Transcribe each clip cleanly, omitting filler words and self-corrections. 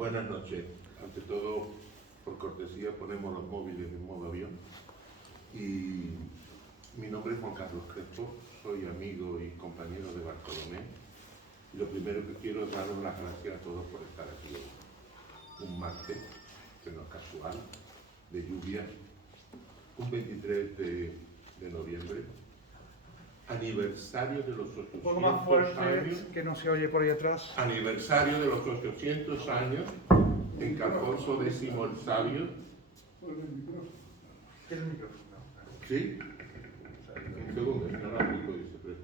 Buenas noches. Ante todo, por cortesía, ponemos los móviles en modo avión. Y mi nombre es Juan Carlos Crespo, soy amigo y compañero de Bartolomé. Y lo primero que quiero es daros las gracias a todos por estar aquí hoy. Un martes, que no es casual, de lluvia, un 23 de noviembre, aniversario de los 800 Un poco más fuerte, años, que no se oye por ahí atrás. aniversario de los 800 años en que Alfonso X el Sabio. ¿Tiene el micrófono? ¿Sí? Un segundo, es inalámbrico, dice.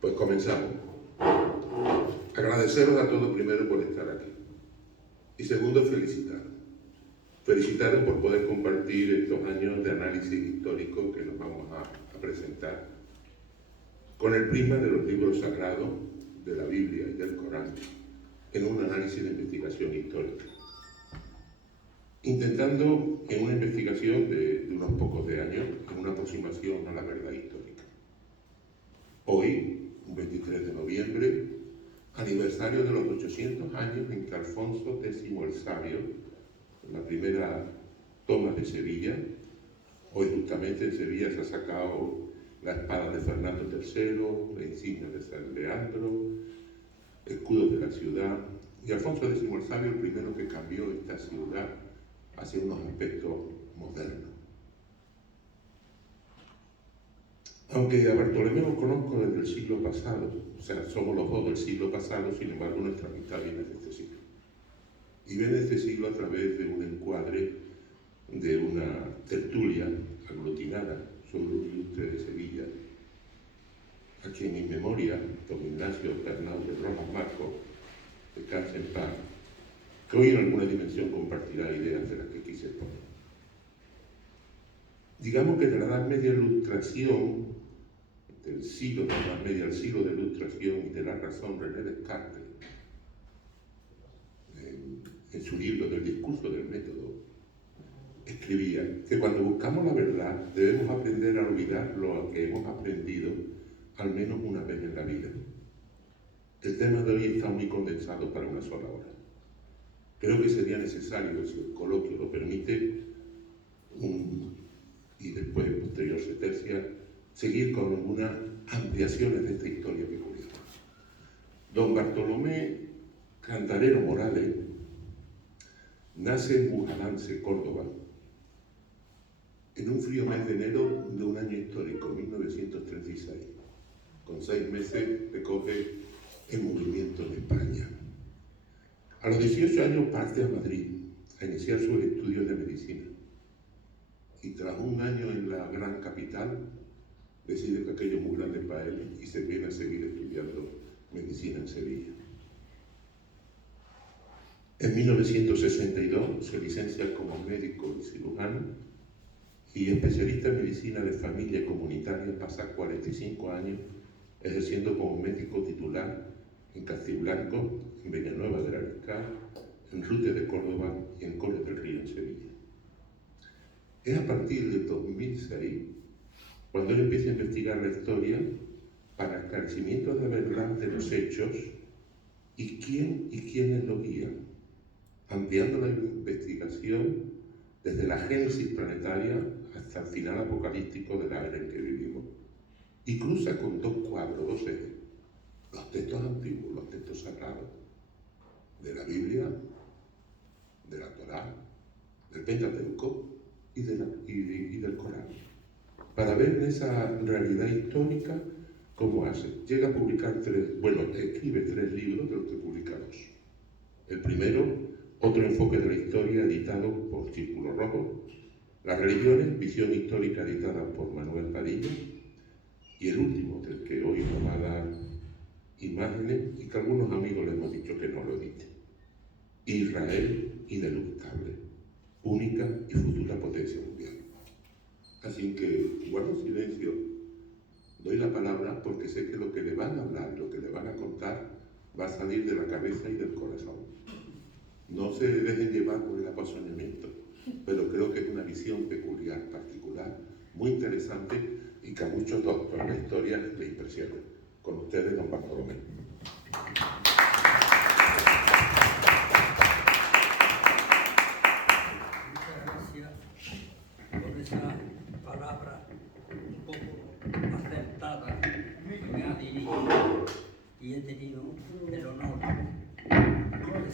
Pues comenzamos. Agradeceros a todos primero por estar aquí. Y segundo, felicitaros. Felicitaros por poder compartir estos años de análisis histórico que nos vamos a presentar con el prisma de los libros sagrados, de la Biblia y del Corán, en un análisis de investigación histórica. Intentando, en una investigación de unos pocos de años, en una aproximación a la verdad histórica. Hoy, un 23 de noviembre, aniversario de los 800 años en que Alfonso X el Sabio, la primera toma de Sevilla, hoy justamente en Sevilla se ha sacado la espada de Fernando III, la insignia de San Leandro, escudos de la ciudad, y Alfonso X el Sabio el primero que cambió esta ciudad hacia unos aspectos modernos. Aunque a Bartolomé lo conozco desde el siglo pasado, o sea, somos los dos del siglo pasado, sin embargo nuestra amistad viene de este siglo. Y viene de este siglo a través de un encuadre de una tertulia aglutinada sobre un ilustre de Sevilla, a quien en memoria, don Ignacio Bernal de Rojas Marcos, descanse en paz, que hoy en alguna dimensión compartirá ideas de las que quise exponer. Digamos que de la Edad Media Ilustración, del siglo de la Edad Media al siglo de Ilustración y de la razón, René Descartes, en su libro del discurso del método, escribía que cuando buscamos la verdad debemos aprender a olvidar lo que hemos aprendido al menos una vez en la vida. El tema de hoy está muy condensado para una sola hora. Creo que sería necesario, si el coloquio lo permite, y después, posterior se tercia, seguir con algunas ampliaciones de esta historia peculiar. Don Bartolomé Cantarero Morales nace en Bujalance, Córdoba, en un frío mes de enero de un año histórico, 1936. Con 6 meses recoge el movimiento en España. A los 18 años parte a Madrid a iniciar sus estudios de medicina. Y tras un año en la gran capital, decide que aquello es muy grande para él y se viene a seguir estudiando medicina en Sevilla. En 1962 se licencia como médico y cirujano y especialista en medicina de familia y comunitaria, pasa 45 años ejerciendo como médico titular en Castiblanco, en Villanueva del Ariscal, en Rute de Córdoba y en Coles del Río en Sevilla. Es a partir del 2006 cuando él empieza a investigar la historia para esclarecimiento de verdad de los hechos y quién y quiénes lo guían, ampliando la investigación desde la génesis planetaria hasta el final apocalíptico de la era en que vivimos. Y cruza con dos cuadros, dos ejes: los textos antiguos, los textos sagrados, de la Biblia, de la Torá, del Pentateuco y del Corán, para ver en esa realidad histórica cómo hace. Llega a publicar escribe 3 libros, de los que publica 2. El primero, Otro enfoque de la historia, editado por Círculo Rojo; Las religiones, visión histórica, editada por Manuel Padilla; y el último, del que hoy nos va a dar imágenes y que algunos amigos le hemos dicho que no lo edite: Israel ineluctable, única y futura potencia mundial. Así que guardo silencio, doy la palabra porque sé que lo que le van a hablar, lo que le van a contar, va a salir de la cabeza y del corazón. No se dejen llevar por el apasionamiento, pero creo que es una visión peculiar, particular, muy interesante y que a muchos doctores de la historia les impresiona. Con ustedes, don Bartolomé.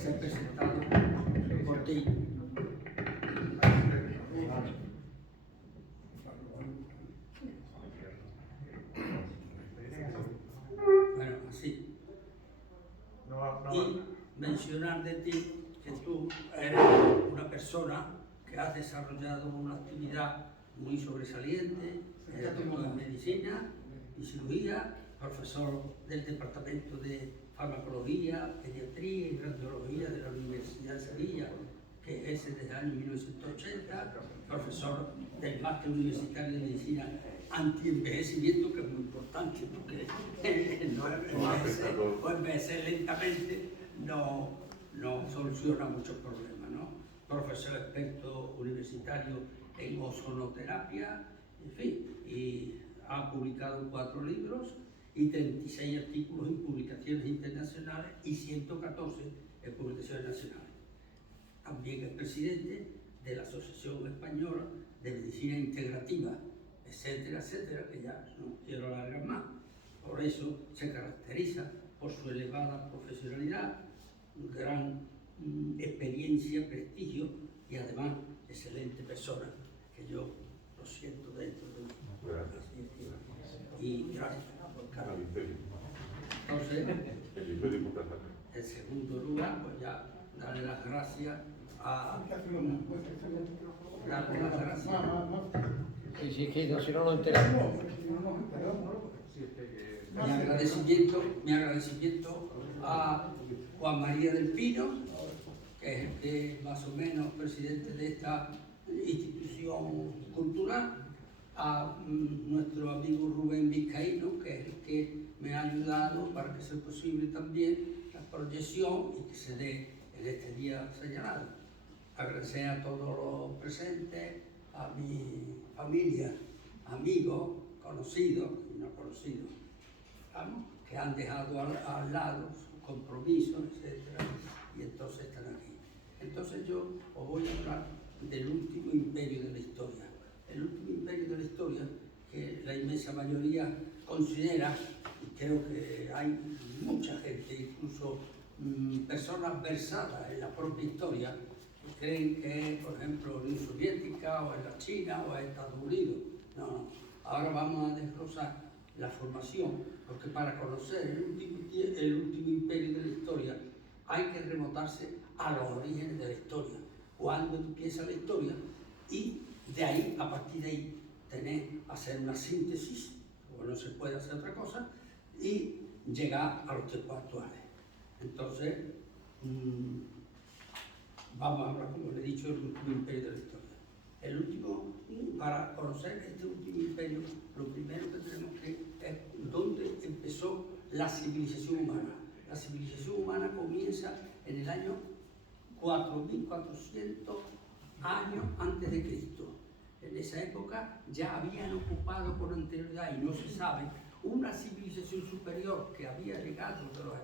ser presentado por ti. Bueno, así. Y mencionar de ti que tú eres una persona que has desarrollado una actividad muy sobresaliente, eres doctor en medicina y cirugía, profesor del Departamento de Farmacología, Pediatría y Radiología de la Universidad de Sevilla, que es desde el año 1980, profesor del Máster Universitario de Medicina Antienvejecimiento, que es muy importante, porque no envejecer lentamente no soluciona muchos problemas, ¿no? Profesor experto universitario en ozonoterapia, en fin, y ha publicado 4 libros y 36 artículos en publicaciones internacionales y 114 en publicaciones nacionales. También es presidente de la Asociación Española de Medicina Integrativa, etcétera, etcétera, que ya no quiero alargar más. Por eso se caracteriza por su elevada profesionalidad, gran experiencia, prestigio y además excelente persona, que yo lo siento dentro de mí. Gracias. Y gracias por cada Al imperio. Entonces, El imperio contraataca. en segundo lugar, pues ya darle las gracias a... Darle las gracias. Sí, que si no lo enteramos. Mi agradecimiento a Juan María del Pino, que es el que más o menos presidente de esta institución cultural, a nuestro amigo Rubén Vizcaíno, que es el que me ha ayudado para que sea posible también la proyección y que se dé en este día señalado. Agradecer a todos los presentes, a mi familia, amigos, conocidos y no conocidos, ¿vamos? Que han dejado al lado sus compromisos, etc. Y entonces están aquí. Entonces yo os voy a hablar del último imperio de la historia. El último imperio de la historia que la inmensa mayoría considera, y creo que hay mucha gente, incluso personas versadas en la propia historia, que creen que es, por ejemplo, la Unión Soviética, o es la China, o es Estados Unidos. No. Ahora vamos a desglosar la formación, porque para conocer el último imperio de la historia hay que remontarse a los orígenes de la historia, cuando empieza la historia, y de ahí, a partir de ahí, hacer una síntesis, o no se puede hacer otra cosa, y llegar a los tiempos actuales. Entonces, vamos a hablar, como le he dicho, del último imperio de la historia. El último, para conocer este último imperio, lo primero que tenemos que es dónde empezó la civilización humana. La civilización humana comienza en el año 4400 años antes de Cristo. En esa época ya habían ocupado con anterioridad, y no se sabe, una civilización superior que había llegado de los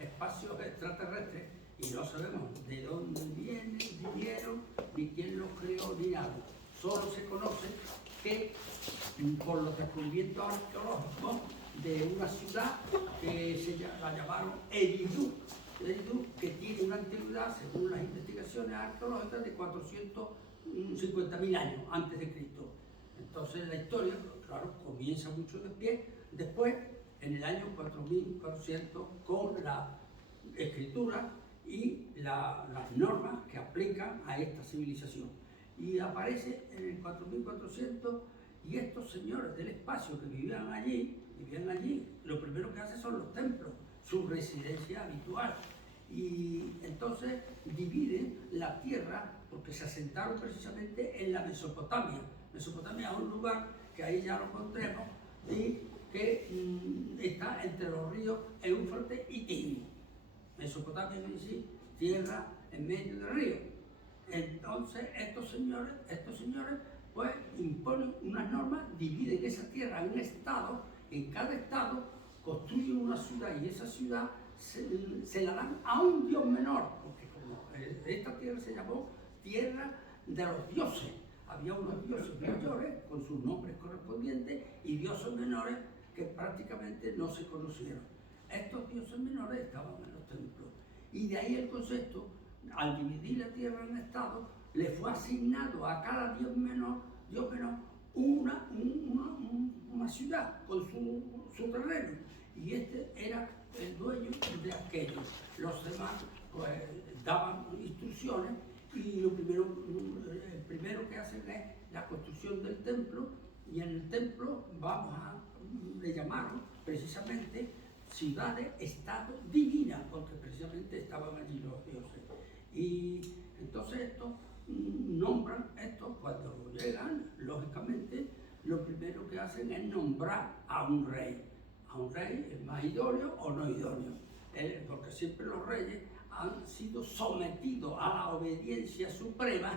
espacios extraterrestres, y no sabemos de dónde vinieron, ni quién los creó, ni nada. Solo se conoce que por los descubrimientos arqueológicos de una ciudad que la llamaron Eridu, que tiene una antigüedad, según las investigaciones arqueológicas, de 450.000 años antes de Cristo. Entonces la historia, claro, comienza mucho después, en el año 4400, con la escritura y las normas que aplican a esta civilización. Y aparece en el 4400, y estos señores del espacio que vivían allí, lo primero que hacen son los templos, su residencia habitual. Y entonces dividen la tierra, porque se asentaron precisamente en la Mesopotamia. Mesopotamia es un lugar que ahí ya lo encontremos, y que está entre los ríos Éufrates y Tigris. Mesopotamia es decir, tierra en medio del río. Entonces estos señores pues imponen unas normas, dividen esa tierra en un estado, en cada estado construyen una ciudad, y esa ciudad se la dan a un dios menor, porque como esta tierra se llamó tierra de los dioses, había unos dioses mayores con sus nombres correspondientes y dioses menores que prácticamente no se conocieron. Estos dioses menores estaban en los templos, y Y de ahí el concepto, al dividir la tierra en estados, le fue asignado a cada dios menor una ciudad con su terreno. Y este era el dueño de aquello. Los demás pues daban instrucciones y el primero que hacen es la construcción del templo, y en el templo le llamaron precisamente ciudades-estado divinas, porque precisamente estaban allí los dioses. Y entonces estos nombran esto cuando llegan, lógicamente, lo primero que hacen es nombrar a un rey más idóneo o no idóneo, porque siempre los reyes han sido sometidos a la obediencia suprema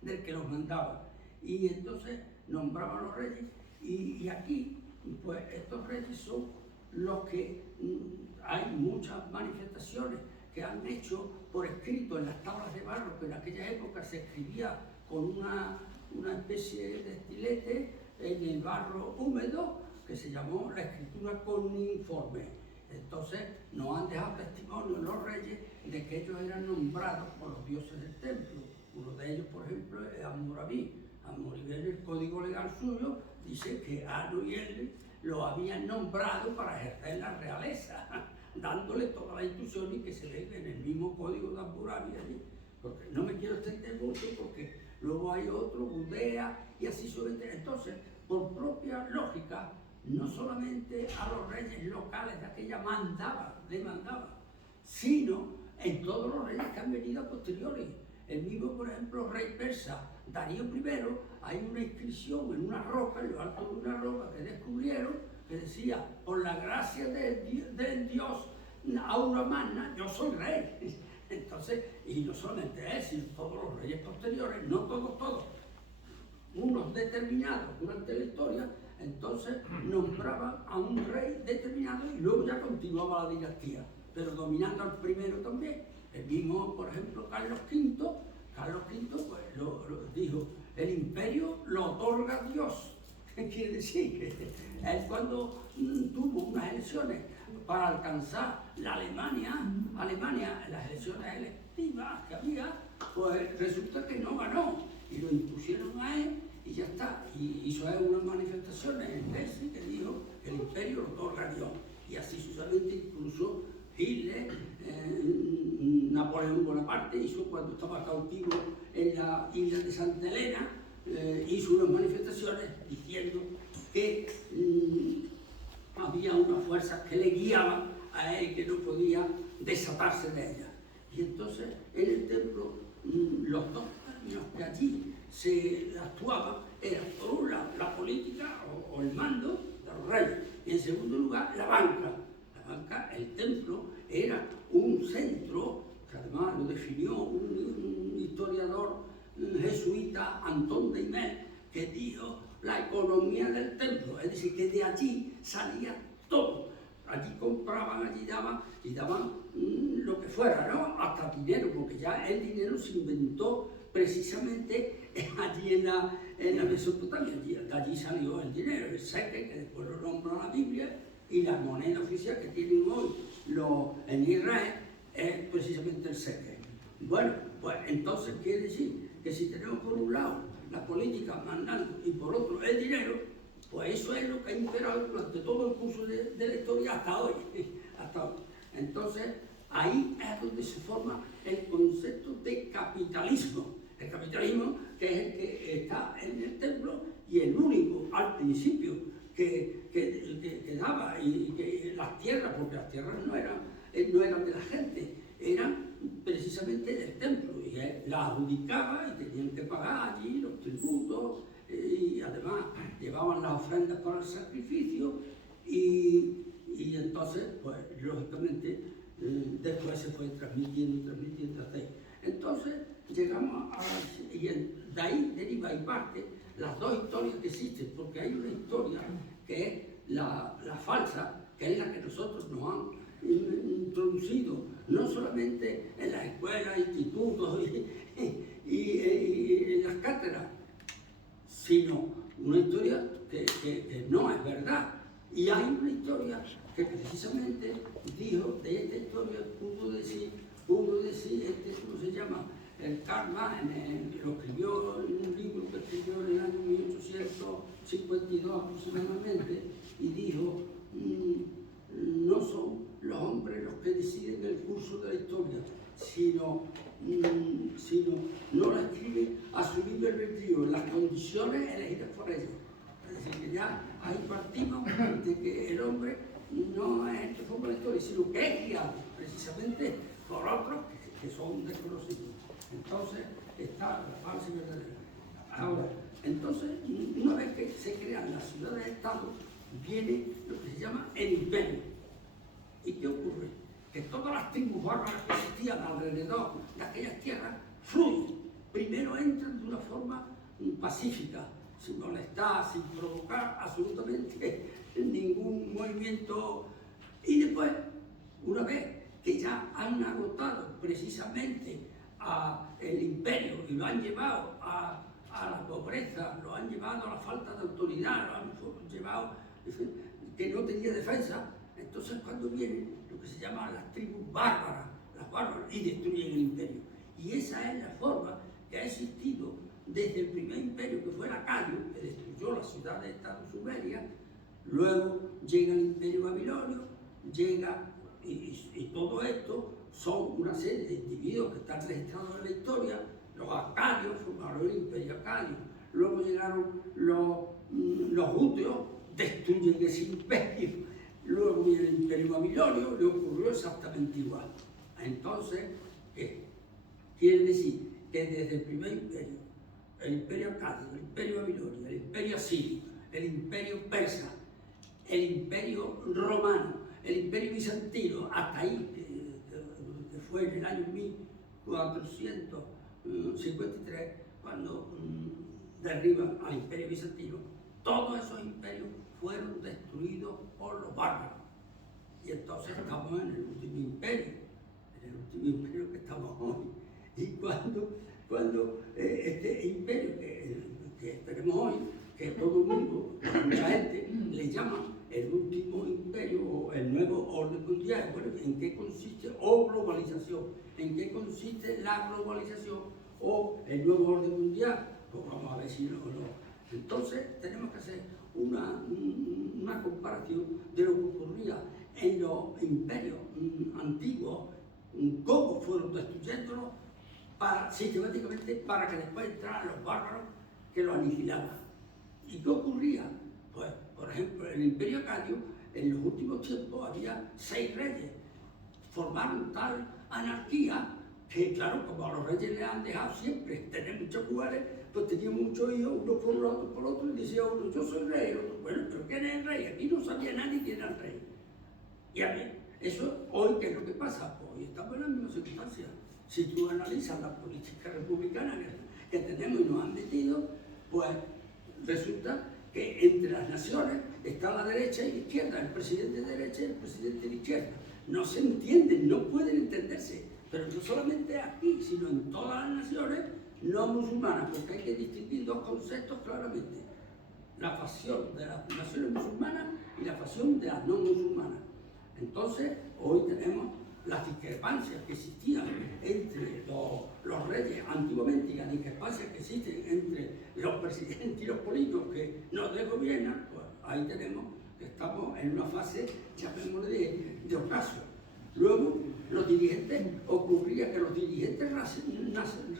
del que los mandaba. Y entonces nombraban a los reyes, y aquí, pues estos reyes son los que hay muchas manifestaciones que han hecho por escrito en las tablas de barro, que en aquella época se escribía con una especie de estilete en el barro húmedo, que se llamó la escritura cuneiforme. Entonces nos han dejado testimonio los reyes de que ellos eran nombrados por los dioses del templo. Uno de ellos, por ejemplo, es Hammurabi. Hammurabi, en el código legal suyo, dice que Anu y Enlil lo habían nombrado para ejercer la realeza, dándole toda la instrucción, y que se lee en el mismo código de Hammurabi allí. Porque no me quiero extender mucho, porque luego hay otro, Gudea, y así sucesivamente. Entonces, por propia lógica, no solamente a los reyes locales de aquella le mandaba, sino en todos los reyes que han venido a posteriores. El mismo, por ejemplo, rey persa, Darío I, hay una inscripción en una roca, en lo alto de una roca que descubrieron, que decía: por la gracia del Dios Aura Magna, yo soy rey. Entonces, y no solamente él, sino todos los reyes posteriores, no todos, unos determinados durante la historia, entonces nombraban a un rey determinado y luego ya continuaba la dinastía, pero dominando al primero también. El mismo, por ejemplo, Carlos V pues lo dijo: el imperio lo otorga Dios. ¿Qué quiere decir? Que él, cuando tuvo unas elecciones para alcanzar la Alemania, las elecciones electivas que había, pues resulta que no ganó, y lo impusieron a él, y ya está. Y hizo unas manifestaciones en Hesse que dijo que el imperio lo otorga Dios. Y así sucesivamente, incluso Hitler, Napoleón Bonaparte hizo, cuando estaba cautivo en la isla de Santa Elena, hizo unas manifestaciones diciendo que había unas fuerzas que le guiaban a él, que no podía desatarse de ellas. Y entonces en el templo los dos términos que allí se actuaban eran, por un lado, la política o el mando de los reyes, y en segundo lugar, la banca. El templo era un centro, que además lo definió un historiador jesuita, Antón de Imel, que dijo la economía del templo, es decir, que de allí salía todo. Allí compraban, allí daban, y daban lo que fuera, ¿no? Hasta dinero, porque ya el dinero se inventó precisamente allí en la Mesopotamia. De allí salió el dinero, el shekel, que después lo nombra la Biblia, y la moneda oficial que tienen hoy en Israel es precisamente el shekel. Bueno, pues entonces quiere decir que si tenemos por un lado la política mandando y por otro el dinero, pues eso es lo que ha imperado durante todo el curso de la historia hasta hoy. Entonces, ahí es donde se forma el concepto de capitalismo. El capitalismo, que es el que está en el templo, y el único al principio que daba, y que las tierras, porque las tierras no eran de la gente, eran precisamente del templo, y él las adjudicaba y tenían que pagar allí los tributos, y además llevaban las ofrendas para el sacrificio, y entonces, pues lógicamente, después se fue transmitiendo así. Entonces llegamos y de ahí deriva y parte las dos historias que existen, porque hay una historia que es la falsa, que es la que nosotros nos han introducido, no solamente en las escuelas, institutos y en las cátedras, sino una historia que no es verdad. Y hay una historia que precisamente dijo, de esta historia pudo decir el karma, lo escribió en un libro que escribió en el año 1852 aproximadamente, y dijo, no son los hombres los que deciden el curso de la historia, sino no la escribe a su libre albedrío, en las condiciones elegidas por ellos. Es decir, que ya ahí partimos de que el hombre no es el que forma la historia, sino que es guiado precisamente por otros que son desconocidos. Entonces está la falsa y verdadera. Ahora, entonces, una vez que se crean las ciudades-estado, viene lo que se llama el imperio. ¿Y qué ocurre? Que todas las tribus bárbaras que existían alrededor de aquellas tierras fluyen. Primero entran de una forma pacífica, sin molestar, sin provocar absolutamente ningún movimiento. Y después, una vez que ya han agotado precisamente el imperio y lo han llevado a la pobreza, lo han llevado a la falta de autoridad, lo han llevado que no tenía defensa, entonces cuando vienen lo que se llama las tribus bárbaras, las bárbaras, y destruyen el imperio. Y esa es la forma que ha existido desde el primer imperio, que fue el acadio, que destruyó la ciudad de Estado Sumeria. Luego llega el imperio babilonio, llega, y todo esto son una serie de individuos que están registrados en la historia. Los acadios formaron el imperio acadio. Luego llegaron los úteos, destruyen ese imperio. Luego viene el imperio babilonio, le ocurrió exactamente igual. Entonces, ¿qué? Quiere decir que desde el primer imperio, el imperio acadio, el imperio babilonio, el imperio asirio, el imperio persa, el imperio romano, el imperio bizantino, hasta ahí, que fue en el año 1453, cuando derriban al imperio bizantino, todos esos imperios fueron destruidos por los bárbaros. Y entonces estamos en el último imperio que estamos hoy. Y cuando este imperio que tenemos hoy, que todo el mundo, mucha gente le llama el último imperio o el nuevo orden mundial. Bueno, ¿en qué consiste? O globalización. ¿En qué consiste la globalización o el nuevo orden mundial? Pues vamos a ver si no. Entonces tenemos que hacer una comparación de lo que ocurría en los imperios antiguos, cómo fueron destruyéndolos sistemáticamente para que después entraran los bárbaros que lo aniquilaban. ¿Y qué ocurría? Pues, por ejemplo, en el imperio acadio, en los últimos tiempos había 6 reyes. Formaron tal anarquía que, claro, como a los reyes les han dejado siempre tener muchos lugares, pues tenían muchos hijos, uno por un lado, otro por otro, y decía uno, yo soy rey, el otro, bueno, pero ¿quién es el rey? Aquí no sabía nadie quién era el rey. Y a ver, eso hoy, ¿qué es lo que pasa? Pues hoy estamos en la misma circunstancia. Si tú analizas la política republicana que tenemos y nos han metido, pues resulta que entre las naciones está la derecha y la izquierda, el presidente de derecha y el presidente de izquierda. No se entienden, no pueden entenderse, pero no solamente aquí, sino en todas las naciones no musulmanas, porque hay que distinguir dos conceptos claramente: la facción de las naciones musulmanas y la facción de las no musulmanas. Entonces, hoy tenemos las discrepancias que existían entre los reyes antiguamente y las discrepancias que existen entre los presidentes y los políticos que nos desgobiernan, pues ahí tenemos que estamos en una fase, llamémosle, de ocaso. Luego, los dirigentes, ocurría que los dirigentes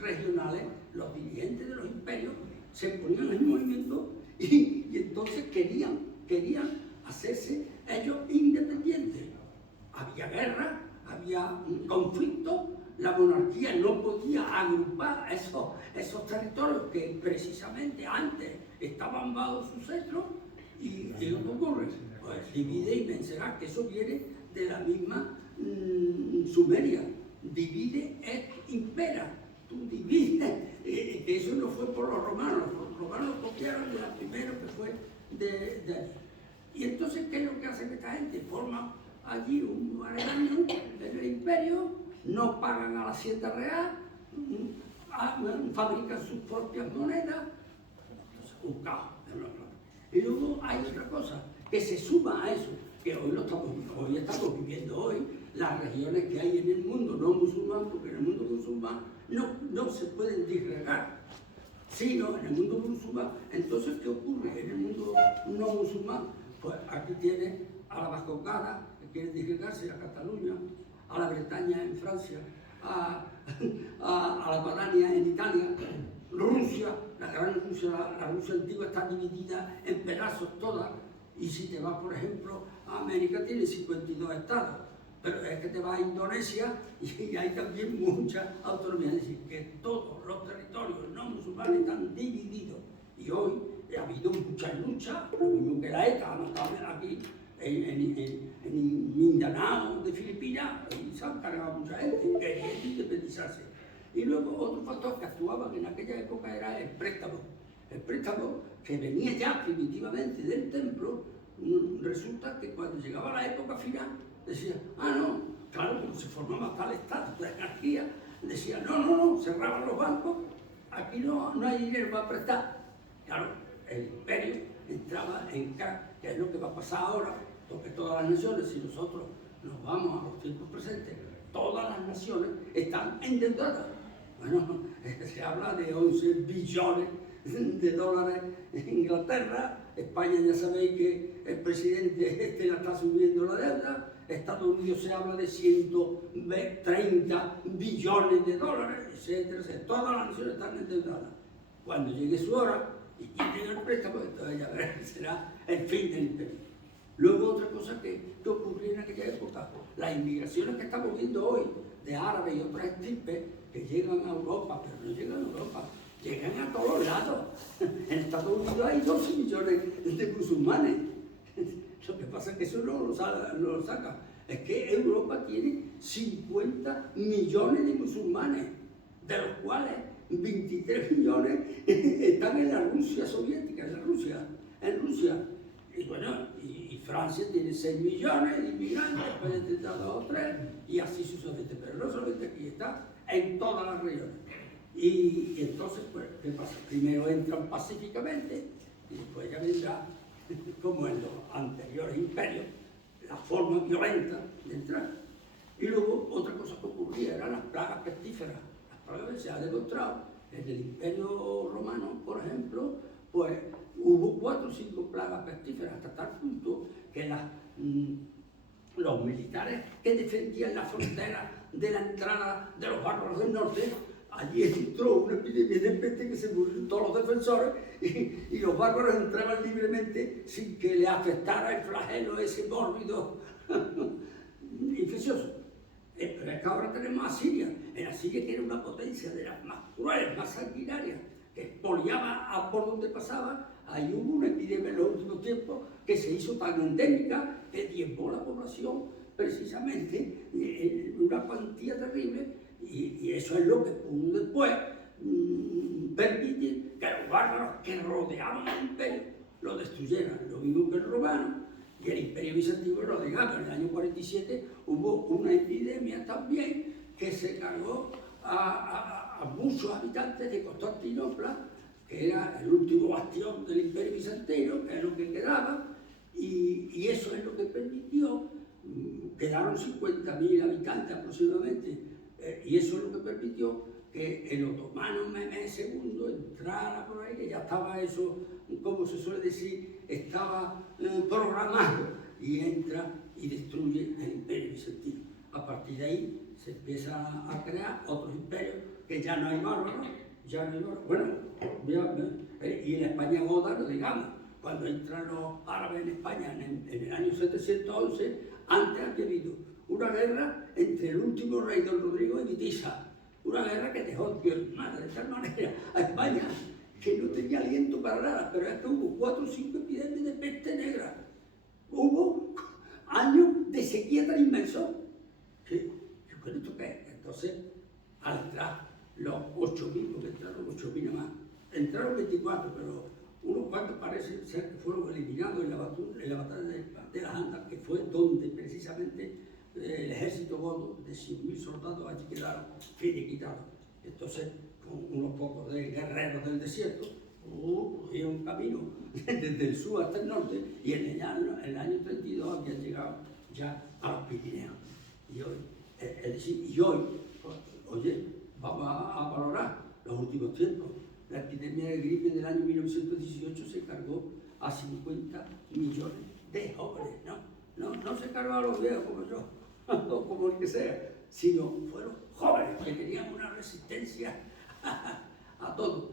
regionales, los dirigentes de los imperios, se ponían en movimiento y entonces querían hacerse ellos independientes. Había guerra, había un conflicto, la monarquía no podía agrupar esos territorios que precisamente antes estaban bajo su cetro. ¿Y qué lo que ocurre? Pues divide y vencerá, que eso viene de la misma Sumeria. Divide et impera. Tú divides, que eso no fue por los romanos copiaron de la primera que fue de. Y entonces, ¿qué es lo que hacen esta gente? Forman allí un arenero en el imperio, no pagan a la hacienda real, fabrican sus propias monedas, un caos. Y luego hay otra cosa que se suma a eso, que hoy estamos viviendo hoy, las regiones que hay en el mundo no musulmanas musulmán, porque en el mundo musulmán no se pueden disgregar, sino en el mundo musulmán. Entonces, ¿qué ocurre en el mundo no musulmán? Pues aquí tiene a la Vascongada, que quiere disgregarse, a Cataluña, a la Bretaña en Francia, a la Padania en Italia, Rusia, la gran Rusia, la Rusia antigua está dividida en pedazos toda, y si te vas, por ejemplo, a América tiene 52 estados, pero es que te vas a Indonesia y hay también mucha autonomía, es decir, que todos los territorios no musulmanes están divididos, y hoy ha habido muchas luchas, lo mismo que la ETA ha matado aquí en Mindanao de Filipinas, y se han cargado mucha gente, queriendo independizarse. Y luego otro factor que actuaba en aquella época era el préstamo que venía ya primitivamente del templo. Resulta que cuando llegaba la época final, decía, no, claro, como se formaba tal estado de anarquía, decía, no, cerraban los bancos, aquí no hay dinero para prestar. Claro, el imperio entraba en caos, que es lo que va a pasar ahora, porque todas las naciones, si nosotros nos vamos a los tiempos presentes, todas las naciones están endeudadas. Bueno, se habla de 11 billones de dólares en Inglaterra, España ya sabéis que el presidente la está subiendo la deuda, Estados Unidos se habla de 130 billones de dólares, etcétera, etcétera. Todas las naciones están endeudadas. Cuando llegue su hora y quiten el préstamo, entonces ya verás, será el fin del imperio. Luego otra cosa que ocurrió en aquella época, las inmigraciones que estamos viendo hoy de árabes y otras estirpes que llegan a Europa, pero no llegan a Europa, llegan a todos lados. En Estados Unidos hay 12 millones de musulmanes. Lo que pasa es que eso no lo saca. Es que Europa tiene 50 millones de musulmanes, de los cuales 23 millones están en la Rusia soviética, en Rusia. Y bueno, y Francia tiene 6 millones de inmigrantes, puede tener 2 o 3, y así sucesivamente. Pero no solamente aquí, está en todas las regiones. Y entonces, pues, ¿qué pasa? Primero entran pacíficamente, y después ya vendrá, como en los anteriores imperios, la forma violenta de entrar. Y luego, otra cosa que ocurría eran las plagas pestíferas. Las plagas se ha demostrado en el Imperio Romano, por ejemplo, pues hubo 4 o 5 plagas pestíferas, hasta tal punto que los militares que defendían la frontera de la entrada de los bárbaros del norte, allí entró una epidemia de peste que se murieron todos los defensores y los bárbaros entraban libremente sin que le afectara el flagelo ese mórbido infeccioso. Pero es que ahora tenemos a Siria. En Asiria, que era una potencia de las más crueles, más sanguinarias, que expoliaba a por donde pasaba. Ahí hubo una epidemia en los últimos tiempos que se hizo tan endémica que diezmó la población precisamente en una cuantía terrible, y eso es lo que pudo después permitir que los bárbaros que rodeaban el imperio lo destruyeran, lo mismo que el romano y el imperio bizantino lo rodeaban. En el año 47 hubo una epidemia también que se cargó a muchos habitantes de Constantinopla, que era el último bastión del imperio bizantino, que es lo que quedaba, y eso es lo que permitió, quedaron 50.000 habitantes aproximadamente, y eso es lo que permitió que el otomano Mehmed II entrara por ahí, que ya estaba eso, como se suele decir, estaba programado, y entra y destruye el imperio bizantino. A partir de ahí se empieza a crear otros imperios, que ya no hay bárbaros, bueno, y en España goda, lo digamos, cuando entran los árabes en España en el año 711, antes había habido una guerra entre el último rey don Rodrigo y Witiza, una guerra que dejó, Dios madre, de tal manera a España que no tenía aliento para nada, pero es que hubo 4 o 5 epidemias de peste negra, hubo años de sequía tan inmensos, que ¿esto qué es? Entonces, al entrar los 8.000, porque entraron 8.000 más, entraron 24, pero unos cuantos parece ser que fueron eliminados en la batalla de las Andas, que fue donde precisamente el ejército godo de 100.000 soldados allí quedaron finiquitados. Entonces, con unos pocos de guerreros del desierto, cogieron un camino desde el sur hasta el norte, y en el año 32 habían llegado ya a los Pirineos. Y hoy, es decir, pues, oye, vamos a valorar los últimos tiempos. La epidemia de gripe del año 1918 se cargó a 50 millones de jóvenes, no se cargó a los viejos como yo, o como el que sea, sino fueron jóvenes que tenían una resistencia a todo.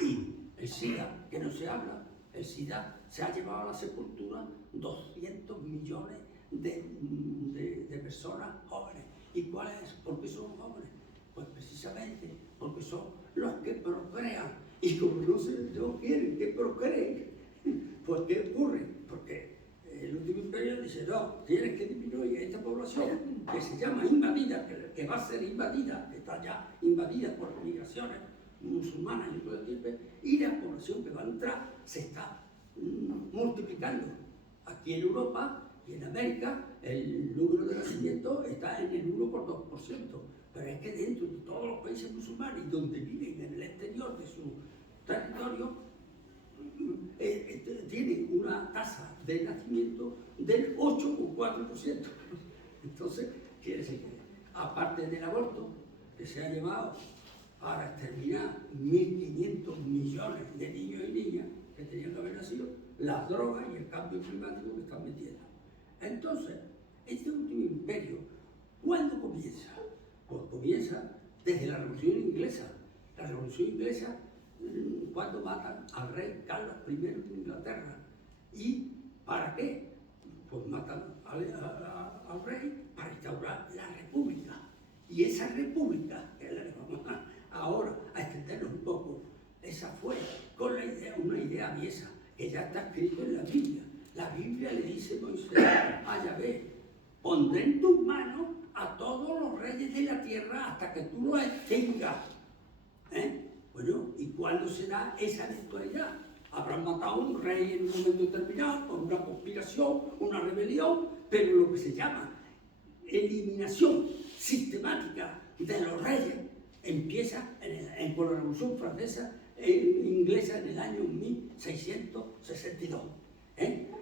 Y el SIDA, que no se habla, el SIDA se ha llevado a la sepultura 200 millones de personas jóvenes. ¿Y cuál es? ¿Por qué son jóvenes? Pues precisamente porque son los que procrean. Y como no quieren que procreen, pues ¿qué ocurre? Porque el último imperio dice, no, tienes que disminuir esta población que se llama invadida, que va a ser invadida, que está ya invadida por migraciones musulmanas y otro tipo, y la población que va a entrar se está multiplicando. Aquí en Europa y en América el número de nacimientos está en el 1 por 2%, pero es que dentro de todos los países musulmanes y donde viven en el exterior de su territorio, tiene una tasa de nacimiento del 8,4%. Entonces, quiere decir que, aparte del aborto, que se ha llevado para exterminar 1.500 millones de niños y niñas que tenían que haber nacido, las drogas y el cambio climático que están metiendo. Entonces, este último imperio, ¿cuándo comienza? Pues comienza desde la Revolución Inglesa. La Revolución Inglesa, cuando matan al rey Carlos I de Inglaterra. ¿Y para qué? Pues matan al rey para instaurar la república. Y esa república, que la vamos ahora a extendernos un poco, esa fue con la idea, una idea aviesa, que ya está escrito en la Biblia. La Biblia le dice a Moisés a Yahvé, pondré en tus manos a todos los reyes de la tierra hasta que tú los extingas. Bueno, ¿y cuándo se da esa eventualidad? Habrán matado a un rey en un momento determinado por una conspiración, una rebelión, pero lo que se llama eliminación sistemática de los reyes empieza con la Revolución Francesa inglesa en el año 1662.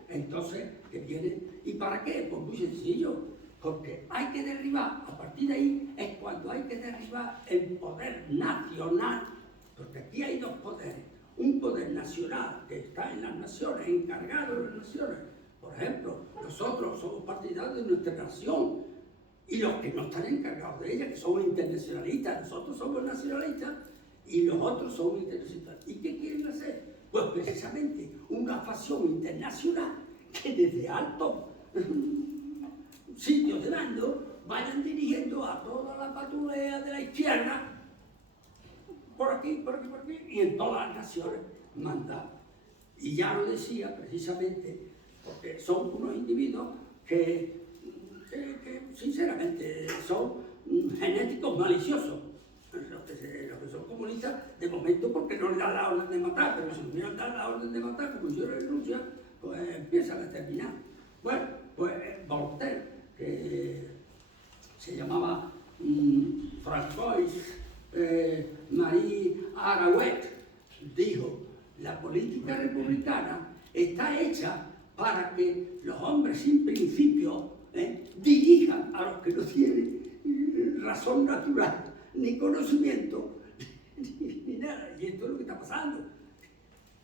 Entonces, ¿qué viene? ¿Y para qué? Pues muy sencillo, porque hay que derribar, a partir de ahí es cuando hay que derribar el poder nacional, porque aquí hay dos poderes, un poder nacional que está en las naciones, encargado de las naciones. Por ejemplo, nosotros somos partidarios de nuestra nación, y los que no están encargados de ella, que somos internacionalistas, nosotros somos nacionalistas y los otros somos internacionalistas. ¿Y qué quieren hacer? Pues precisamente una facción internacional que desde altos sitios de mando vayan dirigiendo a toda la patulea de la izquierda, por aquí, por aquí, por aquí, y en todas las naciones mandar. Y ya lo decía precisamente, porque son unos individuos que sinceramente son genéticos maliciosos. Los que son comunistas, de momento, porque no le dan la orden de matar, pero si hubieran dado la orden de matar, como hicieron en Rusia, pues empiezan a terminar. Bueno, pues Voltaire, que se llamaba François Marie Arouet, dijo: la política republicana está hecha para que los hombres sin principio dirijan a los que no tienen razón natural, ni conocimiento, ni nada. Y esto es lo que está pasando.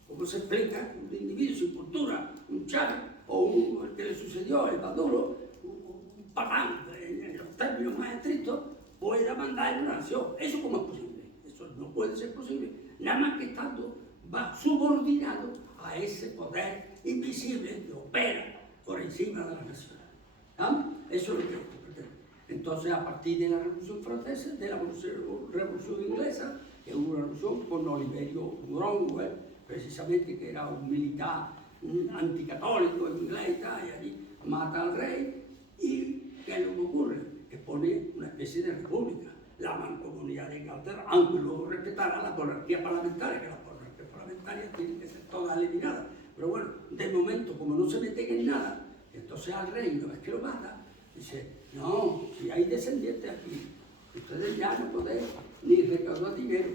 ¿Cómo se explica que un individuo sin cultura, un Chávez, o el que le sucedió, el Maduro, un patán, en los términos más estrictos, pueda mandar en una nación? ¿Eso cómo es posible? Eso no puede ser posible, nada más que estando subordinado a ese poder invisible que opera por encima de la nación. Eso es lo que pretende. Entonces, a partir de la Revolución Francesa, de la Revolución Inglesa, que hubo una revolución con Oliverio Cromwell, precisamente, que era un militar anticatólico inglés, y allí mata al rey, y ¿qué es lo que ocurre? Que pone una especie de república, la mancomunidad de Inglaterra, aunque luego respetara la monarquía parlamentaria, que las monarquías parlamentarias tienen que ser todas eliminadas. Pero bueno, de momento, como no se meten en nada, entonces al rey, una vez que lo mata, dice: no, si hay descendientes aquí, ustedes ya no pueden ni recaudar dinero,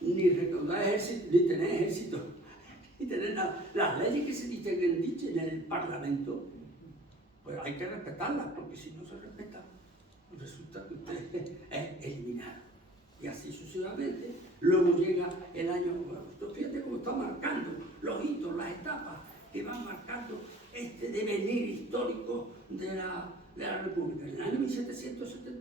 ni recaudar ejército, ni tener ejército, ni tener nada. Las leyes que se dicen en el Parlamento, pues hay que respetarlas, porque si no se respetan, resulta que usted es eliminado.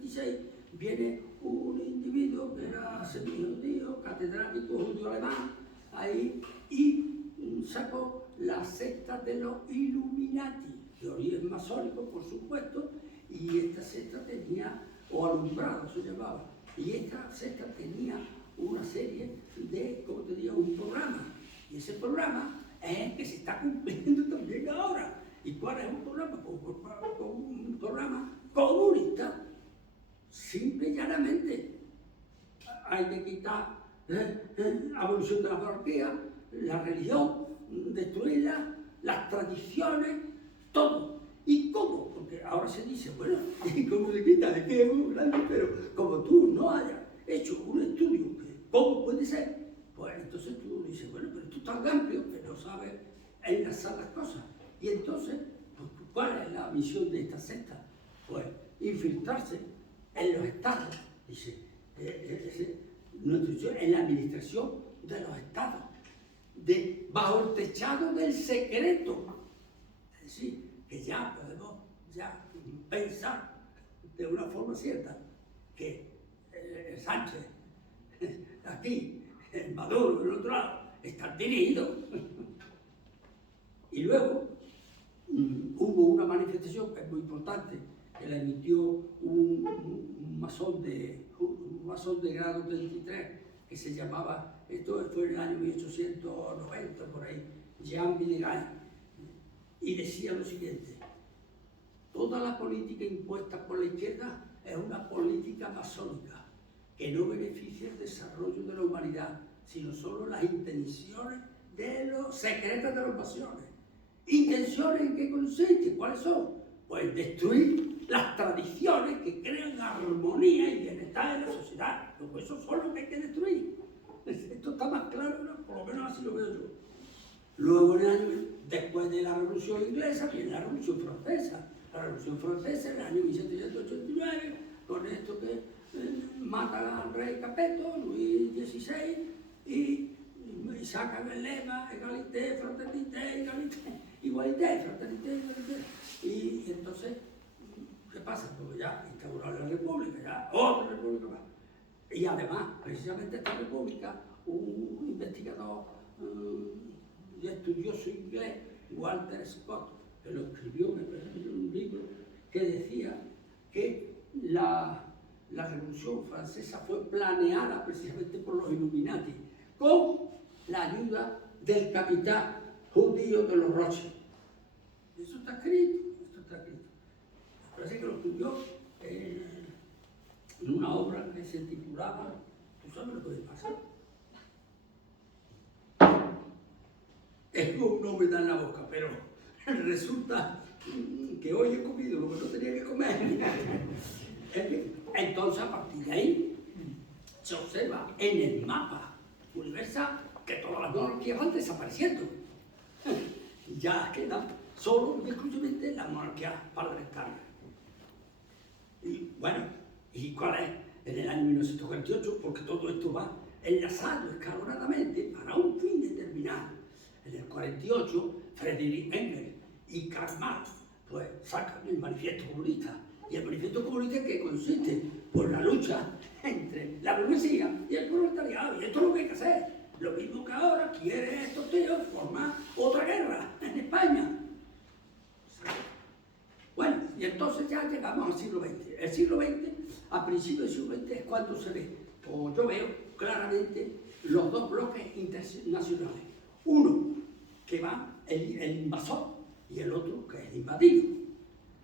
26 viene un individuo que era semijudío, catedrático judío alemán, ahí, y sacó la secta de los Illuminati, de origen masónico, por supuesto, y esta secta tenía, o alumbrado se llamaba, y esta secta tenía una serie de, como te digo, un programa, y ese programa es el que se está cumpliendo también ahora. ¿Y cuál es un programa? Un programa comunista, simple y llanamente. Hay que quitar la abolición de la monarquía, la religión, destruirla, las tradiciones, todo. ¿Y cómo? Porque ahora se dice, bueno, ¿y cómo se quita? Es que es muy grande, pero como tú no hayas hecho un estudio, ¿cómo puede ser? Pues entonces tú dices, bueno, pero tú estás amplio que no sabes enlazar las cosas. Y entonces, pues, ¿cuál es la misión de esta secta? Pues infiltrarse en los estados, dice, en la administración de los estados, bajo el techado del secreto. Es decir, que ya podemos pensar de una forma cierta que Sánchez, aquí, Maduro, del otro lado, están dirigidos. Y luego hubo una manifestación que es muy importante, que la emitió un masón de grado 33, que se llamaba, esto fue en el año 1890, por ahí, Jean Villeray, y decía lo siguiente: toda la política impuesta por la izquierda es una política masónica, que no beneficia el desarrollo de la humanidad, sino solo las intenciones de los secretos de las pasiones. ¿Intenciones en qué consisten? ¿Cuáles son? Pues destruir las tradiciones que crean armonía y bienestar en la sociedad. Pues eso son lo que hay que destruir. Esto está más claro, ¿no? Por lo menos así lo veo yo. Luego, después de la Revolución Inglesa, viene la Revolución Francesa. La Revolución Francesa en el año 1789, con esto que matan al rey Capeto, Luis XVI, y sacan el lema égalité, fraternité, igualité, fraternité, igualité. Y entonces, ¿qué pasa? Porque ya instauraron la república, ya otra república más. Y además, precisamente esta república, un investigador y estudioso inglés, Walter Scott, que lo escribió, me parece, en un libro, que decía que la Revolución Francesa fue planeada precisamente por los Illuminati, con la ayuda del capital judío de los Rothschild. Eso está escrito, Parece que lo escribió en una obra que se titulaba, ¿tú sabes lo que puede pasar? Es como una humedad en la boca, pero resulta que hoy he comido lo que no tenía que comer. Entonces, a partir de ahí, se observa en el mapa universal que todas las monarquías van desapareciendo. Ya quedan solo y exclusivamente las monarquías parlamentarias. Y bueno, ¿y cuál es? En el año 1948, porque todo esto va enlazado escalonadamente para un fin determinado. En el 48, Friedrich Engels y Karl Marx pues sacan el manifiesto comunista. ¿Y el manifiesto comunista en qué consiste? Por la lucha entre la burguesía y el proletariado. Y esto es lo que hay que hacer. Lo mismo que ahora quieren estos tíos formar otra guerra en España. Bueno, y entonces ya llegamos al siglo XX. El siglo XX, a principios del siglo XX, es cuando se ve, o yo veo claramente, los dos bloques internacionales. Uno, que va el invasor, y el otro, que es el invadido.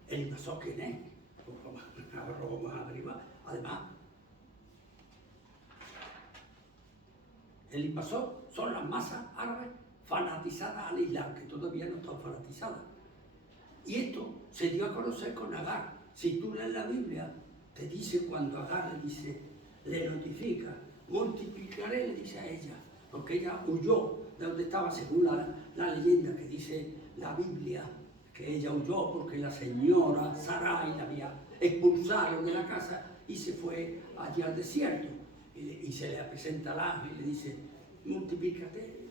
El invasor, ¿quién es? Ahora lo vamos a derivar. Además, el invasor son las masas árabes fanatizadas al Islam, que todavía no están fanatizadas. Y esto se dio a conocer con Agar. Si tú lees la Biblia, te dice cuando Agar le notifica, multiplicaré, le dice a ella, porque ella huyó de donde estaba, según la leyenda que dice la Biblia, que ella huyó porque la señora Sarai la había expulsado de la casa y se fue allí al desierto. Y se le presenta al ángel y le dice, multiplicaré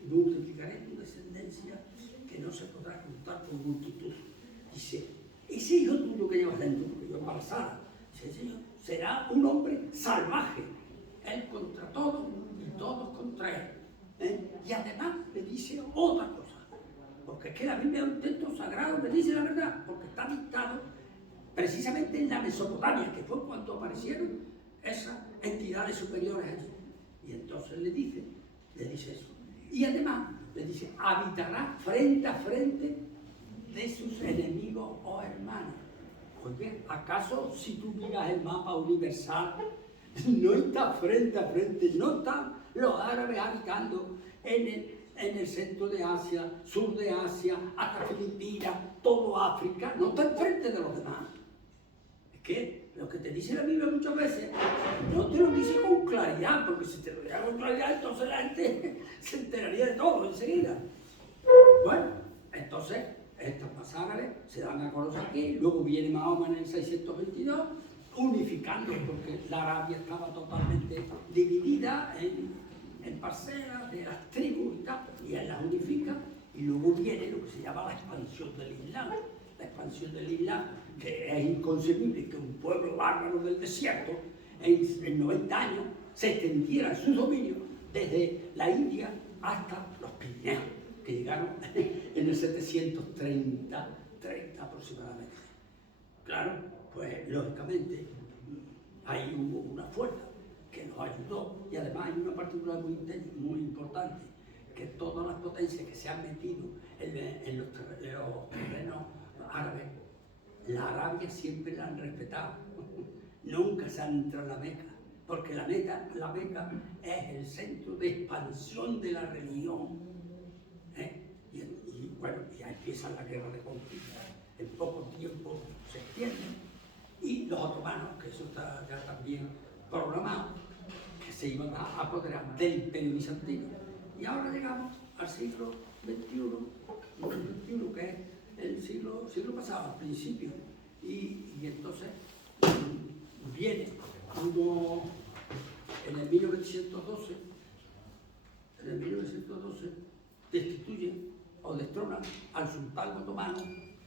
tu descendencia que no se podrá contar por multitud. Dice, ese hijo tuyo que llevas dentro, porque yo embarazada, dice, será un hombre salvaje, él contra todos y todos contra él. Y además le dice otra cosa, porque es que la Biblia es un texto sagrado, me dice la verdad, porque está dictado precisamente en la Mesopotamia, que fue cuando aparecieron esas entidades superiores allí. Y entonces le dice eso. Y además le dice, habitará frente a frente de sus enemigos o hermanos. Oye, ¿acaso si tú miras el mapa universal, no está frente a frente, no están los árabes habitando en el centro de Asia, sur de Asia, hasta Filipinas, todo África, no está enfrente de los demás? Es que lo que te dice la Biblia muchas veces no te lo dice con claridad, porque si te lo diera con claridad, entonces la gente se enteraría de todo enseguida. Bueno, entonces estas pasajes se dan a conocer aquí, luego viene Mahoma en el 622, unificando, porque la Arabia estaba totalmente dividida en parcelas de las tribus y tal, y él las unifica, y luego viene lo que se llama la expansión del Islam. La expansión del Islam, que es inconcebible que un pueblo bárbaro del desierto en 90 años se extendiera su dominio desde la India hasta los Pirineos, que llegaron en el 730 aproximadamente. Claro, pues lógicamente ahí hubo una fuerza que nos ayudó, y además hay una particular muy importante, que todas las potencias que se han metido en los terrenos árabes, la Arabia siempre la han respetado, nunca se han entrado en la Meca, porque la Meca es el centro de expansión de la religión. Y bueno, ya empieza la guerra de conquista, en poco tiempo se extiende, y los otomanos, que eso está ya también programado, que se iban a apoderar del Imperio Bizantino. Y ahora llegamos al siglo XXI, que es el siglo pasado, al principio, y entonces viene cuando en el 1912 destituyen o destronan al sultán otomano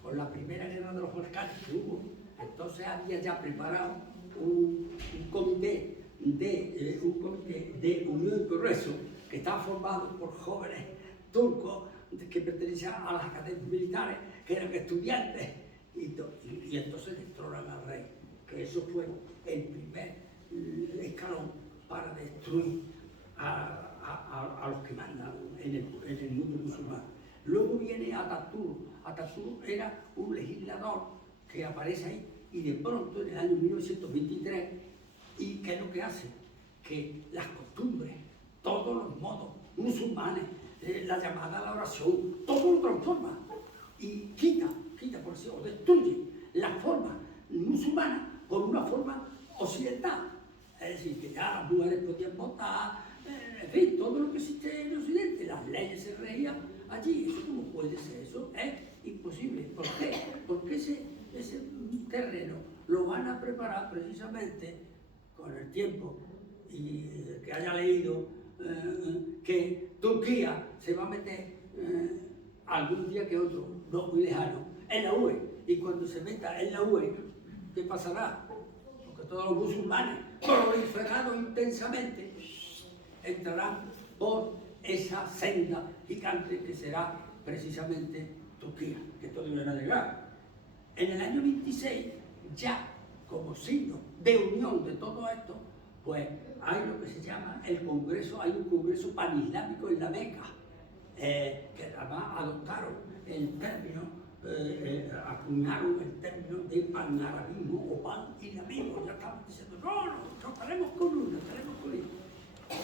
con la primera guerra de los Balcanes que hubo. Entonces había ya preparado un comité de unión y progreso que estaba formado por jóvenes turcos que pertenecían a las academias militares, que eran estudiantes, y entonces destronan al rey, que eso fue el primer escalón para destruir a los que mandan en el mundo musulmán. Luego viene Ataturk. Ataturk era un legislador que aparece ahí, y de pronto en el año 1923, ¿y qué es lo que hace? Que las costumbres, todos los modos musulmanes, la llamada a la oración, todo lo transforma y quita por sí, o destruye la forma musulmana por una forma occidental. Es decir, que ya las mujeres podían votar, en fin, todo lo que existe en Occidente, las leyes se regían allí. ¿Eso cómo puede ser? Eso es imposible. ¿Por qué? Porque ese terreno lo van a preparar precisamente con el tiempo, y que haya leído que Turquía se va a meter algún día que otro, no muy lejano, en la UE, y cuando se meta en la UE, ¿qué pasará? Porque todos los musulmanes, proliferados intensamente, entrarán por esa senda gigante que será precisamente Turquía, que todavía van a llegar. En el año 26, ya como signo de unión de todo esto, pues hay lo que se llama el Congreso, hay un Congreso panislámico en la Meca, que además adoptaron el término, acuñaron el término de panarabismo o panislamismo. Ya estaban diciendo, no estaremos con uno, estaremos con uno.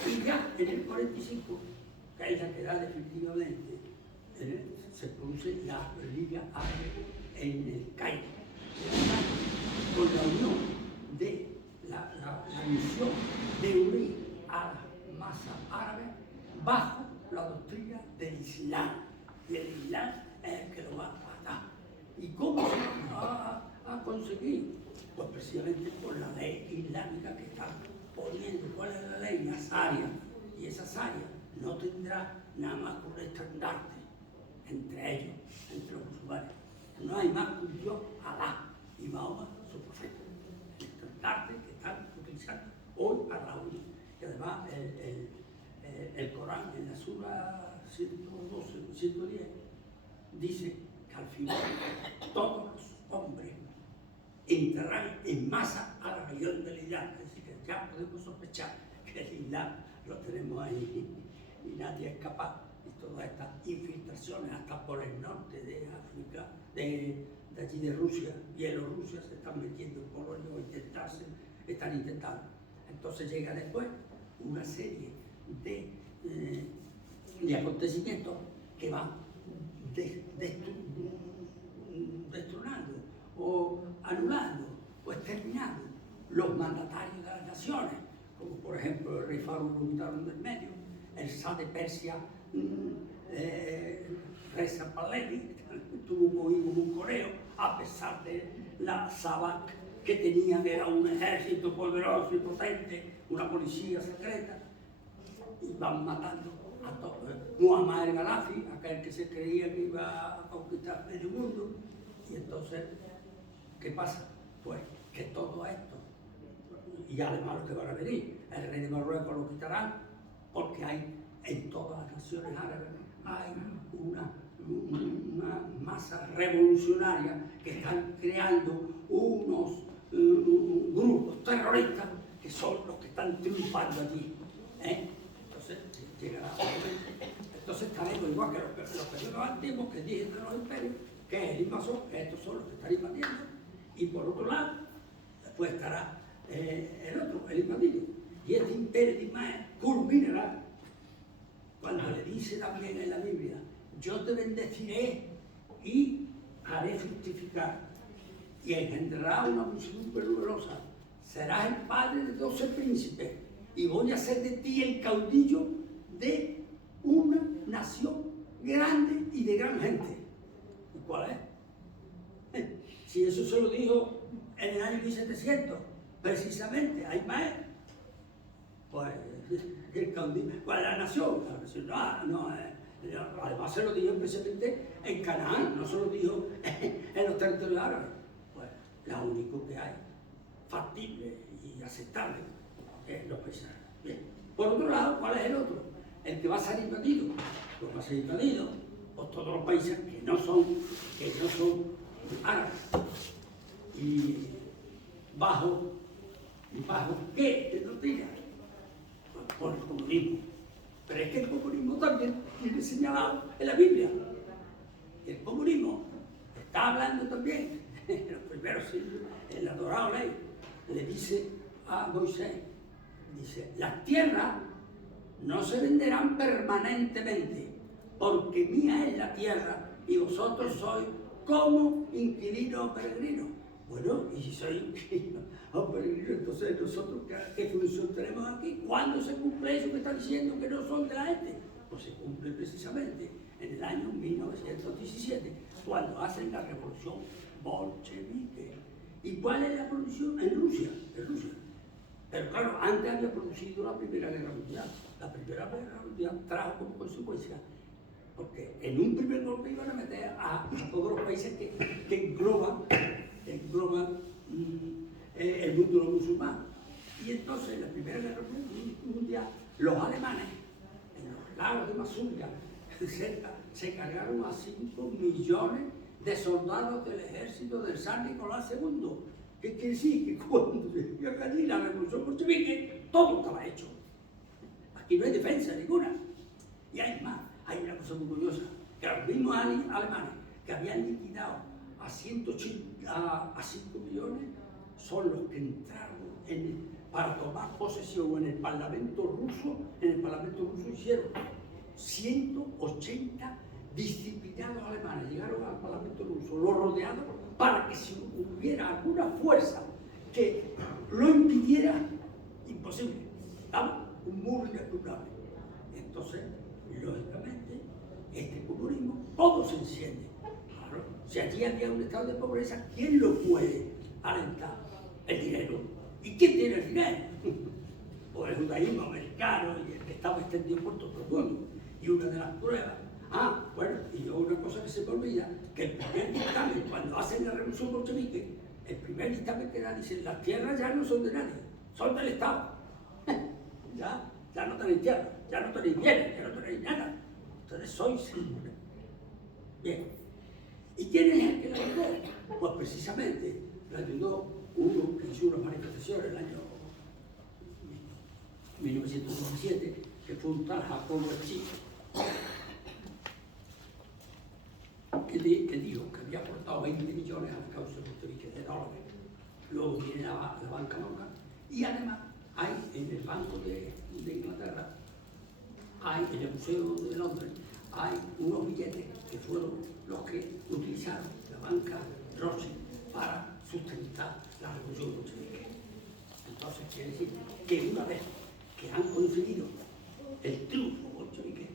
Y ya en el 45, que es la que da definitivamente, se produce la Liga Árabe en el Cairo, con la unión de la misión de unir a la masa árabe bajo la doctrina del Islam. Y el Islam es el que lo va a matar. ¿Y cómo se va a conseguir? Pues precisamente por la ley islámica que están poniendo. ¿Cuál es la ley? La Sharia. Y esa Sharia no tendrá nada más que un estandarte entre ellos, entre los musulmanes. No hay más que un Dios, Alá, y Mahoma, su profeta. El estandarte que está hoy a Raúl. Y además el Corán en la sura 112, 110 dice que al final todos los hombres entrarán en masa a la religión del Islam. Es decir, que ya podemos sospechar que el Islam lo tenemos ahí y nadie es capaz. Y todas estas infiltraciones hasta por el norte de África, de allí de Rusia, Bielorrusia, se están metiendo en Polonia o están intentando. Entonces llega después una serie de acontecimientos que van destronando o anulando o exterminando los mandatarios de las naciones, como por ejemplo el rey Farouk lo quitaron del medio, el Shah de Persia, Reza Pahlavi, tuvo un coreo, a pesar de la Sabak que tenía, que era un ejército poderoso y potente, una policía secreta, y van matando a todos. Muammar el-Gaddafi, aquel que se creía que iba a conquistar medio mundo, y entonces, ¿qué pasa? Pues que todo esto, y además los que van a venir, el rey de Marruecos lo quitarán, porque hay en todas las naciones árabes hay una masa revolucionaria que están creando unos grupos terroristas que son los que están triunfando allí. Entonces llegará un momento. Entonces estaremos igual que los periodos antiguos que dicen de los imperios, que es el invasor, que estos son los que están invadiendo, y por otro lado, pues estará el otro, el invadido. Y este imperio de Ismael culminará cuando le dice también en la Biblia: yo te bendeciré y haré fructificar, y engendrará una muchedumbre numerosa. Serás el padre de 12 príncipes, y voy a hacer de ti el caudillo de una nación grande y de gran gente. ¿Y cuál es? Si eso se lo dijo en el año 1700, precisamente a Ismael, pues el caudillo, ¿cuál es la nación? La nación no, además se lo dijo precisamente en Canaán, no se lo dijo en los territorios árabes. Pues lo único que hay factible y aceptable es los países árabes. Bien. Por otro lado, ¿cuál es el otro? El que va a ser invadido. Pues va a ser invadido por todos los países que no son árabes. Y bajo ¿qué doctrina? Por el comunismo. Pero es que el comunismo también tiene señalado en la Biblia. El comunismo está hablando también, en los primeros siglos, en la Dorada Ley, le dice a Moisés, dice: las tierras no se venderán permanentemente, porque mía es la tierra y vosotros sois como inquilinos o peregrinos. Bueno, y si soy inquilino o peregrino, entonces nosotros, ¿qué función tenemos aquí? ¿Cuándo se cumple eso que está diciendo que no son de la gente? Pues se cumple precisamente en el año 1917, cuando hacen la revolución bolchevique. ¿Y cuál es la revolución? En Rusia, Pero claro, antes había producido la Primera Guerra Mundial. La Primera Guerra Mundial trajo como consecuencia, porque en un primer golpe iban a meter a todos los países que engloban el mundo musulmán. Y entonces en la Primera Guerra Mundial, los alemanes, en los lagos de Masuria, cerca, se cargaron a 5 millones de soldados del ejército del San Nicolás II. ¿Qué quiere decir? Que cuando se dio allí la revolución bolchevique, todo estaba hecho. Aquí no hay defensa ninguna. Y hay más, hay una cosa muy curiosa, que los mismos alemanes que habían liquidado a 5 millones son los que entraron para tomar posesión en el Parlamento ruso. En el Parlamento ruso hicieron 180 disciplinados alemanes, llegaron al Parlamento ruso, lo rodearon para que si hubiera alguna fuerza que lo impidiera, imposible. Estaba un muro inexpugnable. Entonces, lógicamente, este comunismo, todo se enciende. Claro, si allí había un estado de pobreza, ¿quién lo puede alentar? El dinero. ¿Y quién tiene el dinero? Pues el judaísmo americano y el que estaba extendido por todo el mundo. Y una de las pruebas, bueno, y una cosa que se me olvida, que el primer dictamen, cuando hacen la revolución bolchevique, el primer dictamen que da, dice: las tierras ya no son de nadie, son del Estado. tenéis tierra, ya no tenéis bienes, ya no tenéis nada. Ustedes sois libres. Bien. ¿Y quién es el que la ayudó? Pues precisamente la ayudó uno que hizo una manifestación en el año 1917, que fue un tal Jacobo Chico, que dijo que había aportado 20 millones a la causa bolchevique de dólares. Luego viene la banca local y además hay en el Banco de Inglaterra, hay en el Museo de Londres, hay unos billetes que fueron los que utilizaron la banca Rothschild para sustentar la revolución bolchevique. Entonces quiere decir que una vez que han conseguido el triunfo bolchevique,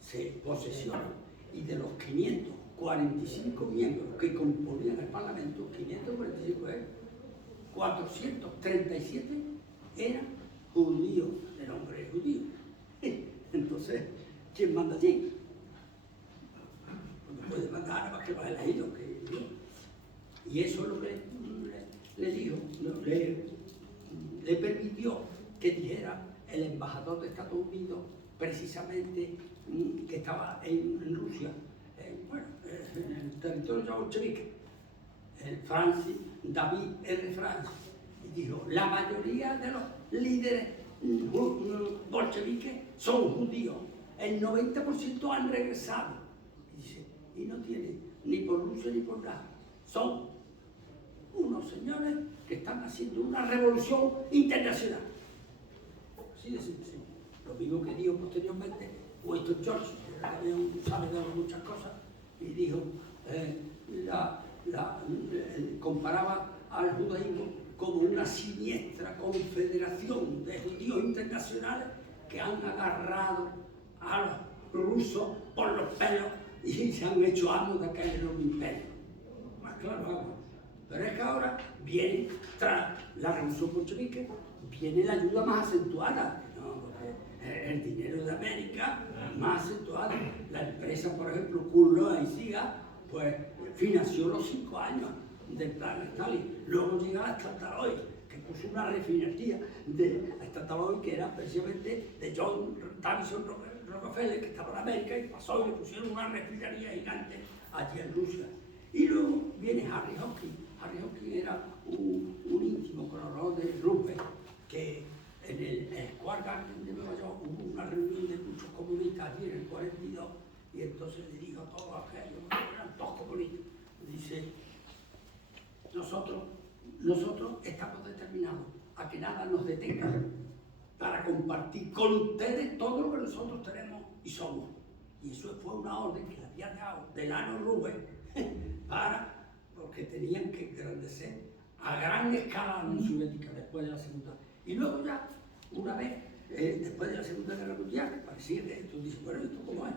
se posesionan y de los 545 miembros que componían el Parlamento, 545 437 eran judíos, de nombre judío. Entonces, ¿quién manda allí? No puede mandar más que los elegidos que Dios. Y eso es lo que le dijo, le permitió que dijera el embajador de Estados Unidos, precisamente que estaba en Rusia, en el territorio bolchevique, el Francis David R. Francis, y dijo: la mayoría de los líderes bolcheviques son judíos, el 90% han regresado. Y dice, y no tiene ni por Rusia ni por nada, son unos señores que están haciendo una revolución internacional. Así de sencillo. Lo mismo que dijo posteriormente Winston Churchill, que sabe de muchas cosas, y dijo, comparaba al judaísmo como una siniestra confederación de judíos internacionales que han agarrado a los rusos por los pelos y se han hecho amos de aquel enorme imperio. Más claro, agua. Pero es que ahora viene, tras la revolución bolchevique, viene la ayuda más acentuada, ¿no? Porque el dinero de América más acentuado. La empresa, por ejemplo, Kuhn y Siga, pues financió los 5 años del plan Stalin. Luego llega la Statoil, que puso una refinería de Statoil, que era precisamente de John Davison Rockefeller, que estaba en América, y pasó y le pusieron una refinería gigante allí en Rusia. Y luego viene Harry Hopkins. Harry Hopkins era un íntimo colaborador de Roosevelt, que en el Square Garden de Nueva York hubo una reunión de muchos comunistas allí en el 42, y entonces le dijo a todos aquellos, eran todos comunistas, dice, nosotros estamos determinados a que nada nos detenga para compartir con ustedes todo lo que nosotros tenemos y somos. Y eso fue una orden que le había dado Delano Roosevelt porque tenían que engrandecer a gran escala la Unión Soviética después de la Segunda. Y luego ya, una vez, después de la Segunda Guerra Mundial, que parecía que esto, dice, bueno, ¿esto cómo es?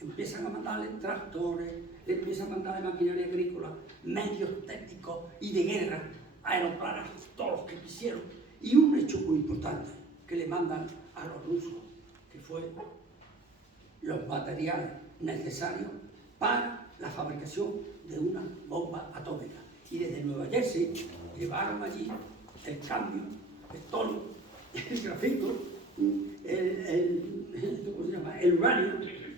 Empiezan a mandarle tractores, empiezan a mandarle maquinaria agrícola, medios técnicos y de guerra, aeroplanos, todos los que quisieron. Y un hecho muy importante que le mandan a los rusos, que fue los materiales necesarios para la fabricación de una bomba atómica. Y desde Nueva Jersey llevaron allí el cambio, el tono, el grafito, el uranio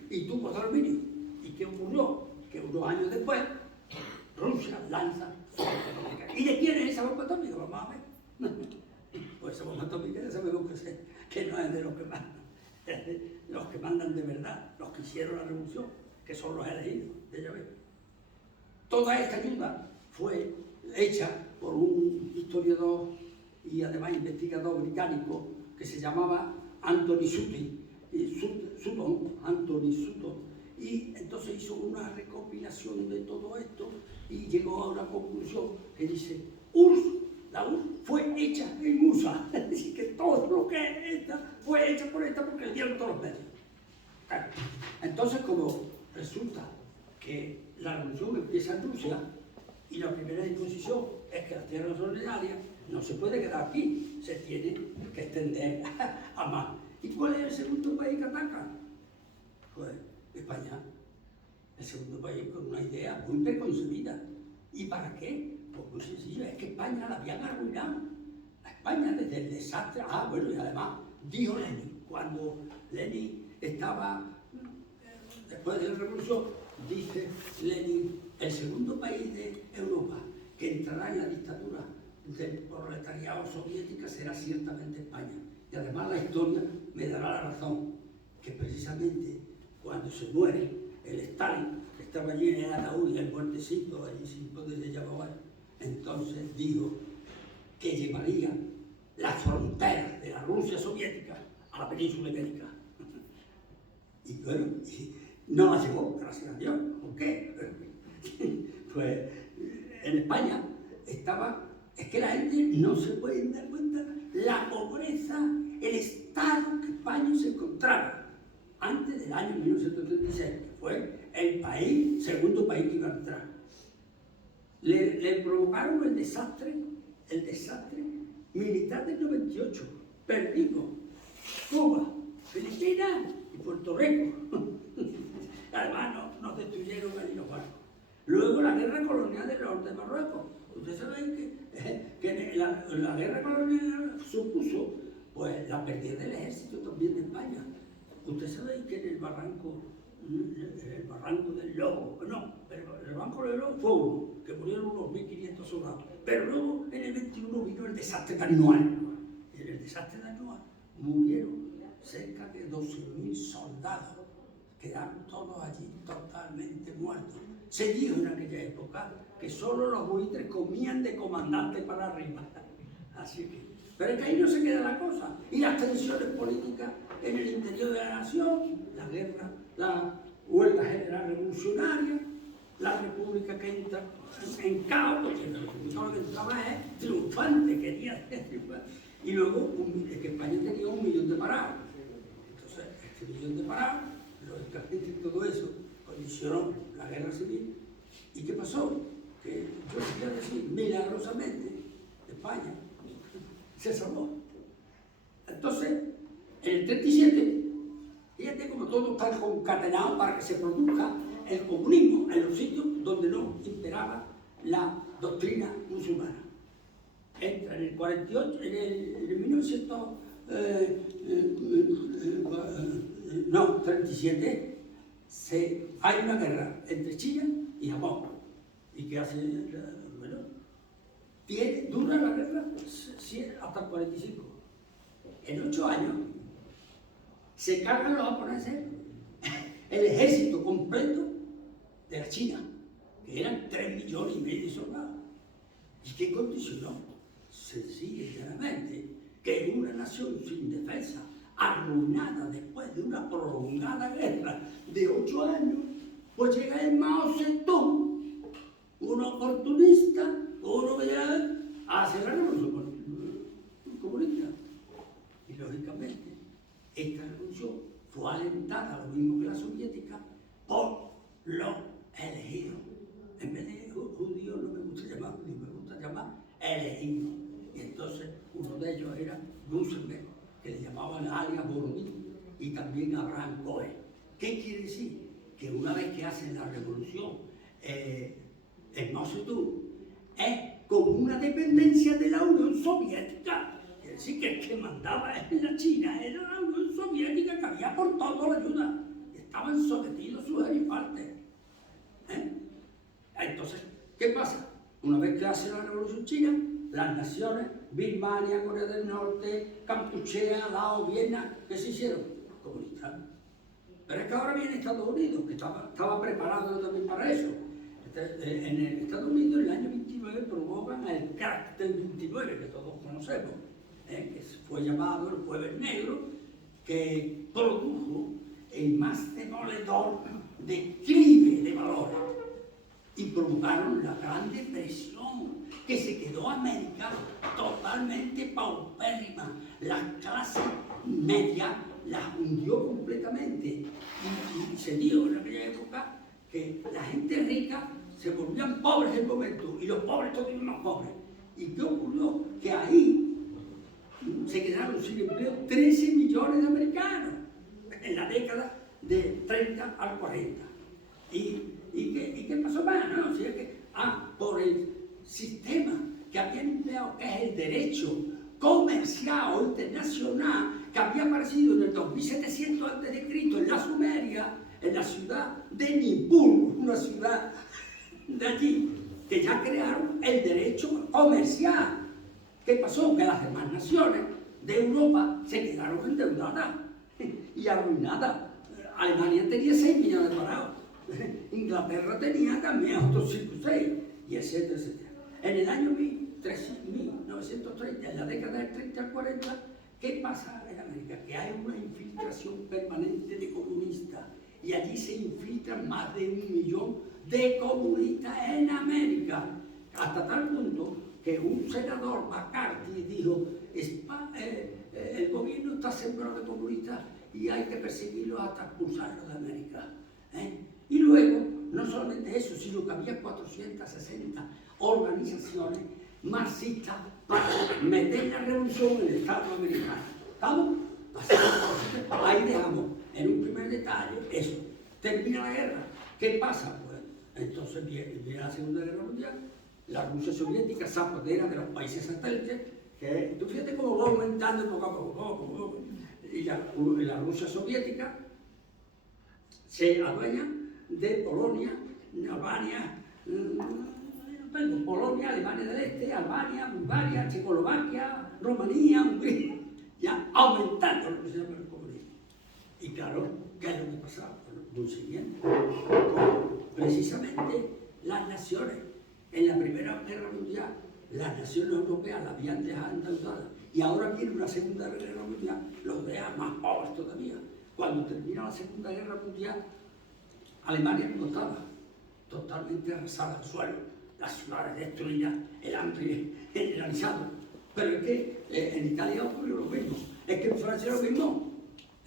y tubos de aluminio. ¿Y qué ocurrió? Que unos años después Rusia lanza su bomba atómica. ¿Y de quién es esa bomba atómica? Vamos a ver. Pues esa bomba atómica ya sabemos que no es de los que mandan, es de los que mandan de verdad, los que hicieron la revolución, que son los elegidos de Yahvé. Toda esta ayuda fue hecha por un historiador y además investigador británico que se llamaba Anthony Sutton, y entonces hizo una recopilación de todo esto y llegó a una conclusión que dice, la URSS fue hecha en USA, es decir, que todo lo que es esta fue hecha por esta porque le dieron todos los medios. Claro. Entonces, como resulta que la revolución empieza en Rusia y la primera disposición es que las tierras solidarias no se puede quedar aquí, se tiene que extender a más. ¿Y cuál es el segundo país que ataca? Pues España, el segundo país con una idea muy preconcebida. ¿Y para qué? Pues muy sencillo, es que España la habían arruinado. A España desde el desastre. Bueno, y además dijo Lenin, cuando Lenin estaba, después de la revolución, dice Lenin, el segundo país de Europa que entrará en la dictadura del proletariado soviética será ciertamente España. Y además la historia me dará la razón, que precisamente cuando se muere el Stalin, que estaba allí en el ataúd y el muertecito allí sin poderse llamar, entonces dijo que llevaría las fronteras de la Rusia soviética a la península ibérica. Y bueno, no la llevó, gracias a Dios. ¿Por qué? Pues en España es que la gente no se puede dar cuenta la pobreza, el estado que España se encontraba antes del año 1936, que fue el país, segundo país que iba a entrar. Le provocaron el desastre militar del 98. Perdimos Cuba, Filipinas y Puerto Rico. Además nos destruyeron allí los barcos. Luego la guerra colonial del norte de Marruecos. Ustedes saben que la guerra colonial supuso pues, la pérdida del ejército también de España. Ustedes saben que en el barranco del Lobo, el barranco del Lobo fue uno, que murieron unos 1.500 soldados. Pero luego en el 21 vino el desastre de Anual. Y en el desastre de Anual murieron cerca de 12.000 soldados. Quedaron todos allí totalmente muertos. Se dijo en aquella época que solo los buitres comían de comandante para arriba. Así que, pero es que ahí no se queda la cosa. Y las tensiones políticas en el interior de la nación, la guerra, la huelga general revolucionaria, la república que entra en caos, porque la república que entraba es triunfante, quería triunfar. Y luego es que España tenía 1 millón de parados. Entonces, este millón de parados, lógicamente todo eso condicionó la guerra civil. ¿Y qué pasó? Que yo quería decir, milagrosamente, España se salvó. Entonces, en el 37, fíjate como todo está concatenado para que se produzca el comunismo en los sitios donde no imperaba la doctrina musulmana. Entra en el 48, en el 1937, hay una guerra entre China y Japón. ¿Y qué hace? Bueno, dura la guerra hasta el 45. En 8 años se cargan los japoneses el ejército completo de la China, que eran 3,5 millones de soldados. ¿Y qué condicionó? Sencilla y llanamente, que una nación sin defensa, arruinada después de una prolongada guerra de 8 años, pues llega el Mao Zedong, un oportunista, uno que ya hace la revolución comunista. Y lógicamente, esta revolución fue alentada, lo mismo que la soviética, por los elegidos. En vez de judíos no me gusta llamar judíos, me gusta llamar elegidos. Y entonces uno de ellos era Roosevelt, que le llamaban alias Borodín, y también Abraham Cohen. ¿Qué quiere decir? Que una vez que hacen la revolución en Mao Zedong, es como una dependencia de la Unión Soviética. Quiere decir que el que mandaba en la China era la Unión Soviética, que había aportado la ayuda. Y estaban sometidos a sus gerifalte. Entonces, ¿qué pasa? Una vez que hace la revolución china, las naciones, Birmania, Corea del Norte, Kampuchea, Laos, Vietnam, ¿qué se hicieron? Comunistas. Pero es que ahora viene Estados Unidos, que estaba preparado también para eso. En el Estados Unidos, en el año 29, provocan el crack del 29, que todos conocemos, que fue llamado el Jueves Negro, que produjo el más demoledor declive de valores y provocaron la Gran Depresión, que se quedó América totalmente paupérrima. La clase media la hundió completamente. Y se dijo en aquella época que la gente rica se volvían pobres en el momento y los pobres todavía más pobres. ¿Y qué ocurrió? Que ahí se quedaron sin empleo 13 millones de americanos en la década de 30 al 40. ¿Y qué pasó más? No, si es que, por el sistema que habían empleado, que es el derecho comercial o internacional que había aparecido en el 2700 a.C. en la Sumeria, en la ciudad de Nippur, una ciudad de allí, que ya crearon el derecho comercial. ¿Qué pasó? Que las demás naciones de Europa se quedaron endeudadas y arruinadas. Alemania tenía 6 millones de parados, Inglaterra tenía también otros 5 o 6, y etcétera, etcétera. En el año 1930, en la década del 30 al 40, ¿qué pasa en América? Que hay una infiltración permanente de comunistas, y allí se infiltran más de 1 millón de comunistas en América, hasta tal punto que un senador, McCarthy, dijo: el gobierno está sembrado de comunistas y hay que perseguirlos hasta expulsarlos de América. Y luego, no solamente eso, sino que había 460 organizaciones marxistas para meter la revolución en el Estado americano. ¿Estamos? Ahí dejamos en un primer detalle eso. Termina la guerra. ¿Qué pasa? Pues entonces viene la Segunda Guerra Mundial, la Rusia soviética se apodera de los países satélites, que tú fíjate cómo va aumentando poco a poco, y la Rusia soviética se adueña de Polonia, Albania, Polonia, Alemania del Este, Albania, Bulgaria, Checoslovaquia, Rumanía, Hungría, ya aumentando lo que se llama el comunismo. Y claro, ¿qué es lo que pasaba? Muy siguiente. Precisamente las naciones, en la Primera Guerra Mundial, las naciones europeas la habían dejado endeudada, y ahora viene una Segunda Guerra Mundial, los deja más pobres todavía. Cuando termina la Segunda Guerra Mundial, Alemania no estaba totalmente arrasada al suelo, las ciudades destruidas, el hambre generalizado. Pero es que en Italia ocurrió lo mismo, es que en Francia lo mismo.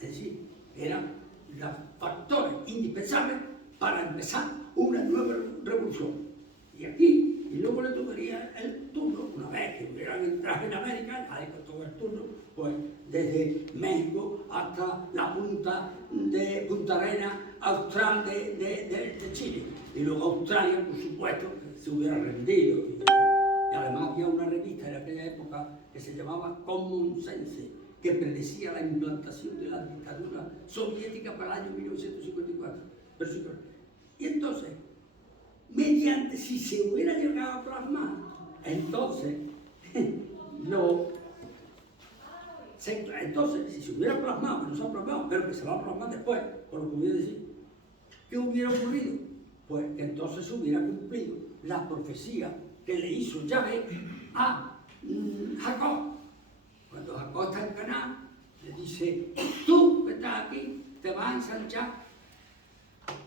Es decir, eran los factores indispensables para empezar una nueva revolución. Y aquí, y luego le tocaría el turno, una vez que hubieran entrado en América, ahí pues tocó el turno, pues desde México hasta la punta de Punta Arenas, austral de Chile. Y luego Australia, por supuesto, que se hubiera rendido. Y además había una revista en aquella época que se llamaba Common Sense, que predecía la implantación de la dictadura soviética para el año 1954. Y entonces, mediante, si se hubiera llegado a plasmar, entonces, si se hubiera plasmado, que no se ha plasmado, pero que se va a plasmar después, por lo que voy a decir, ¿qué hubiera ocurrido? Pues que entonces se hubiera cumplido la profecía que le hizo Yahvé a Jacob. Cuando Jacob está en Canaán, le dice: tú que estás aquí, te vas a ensanchar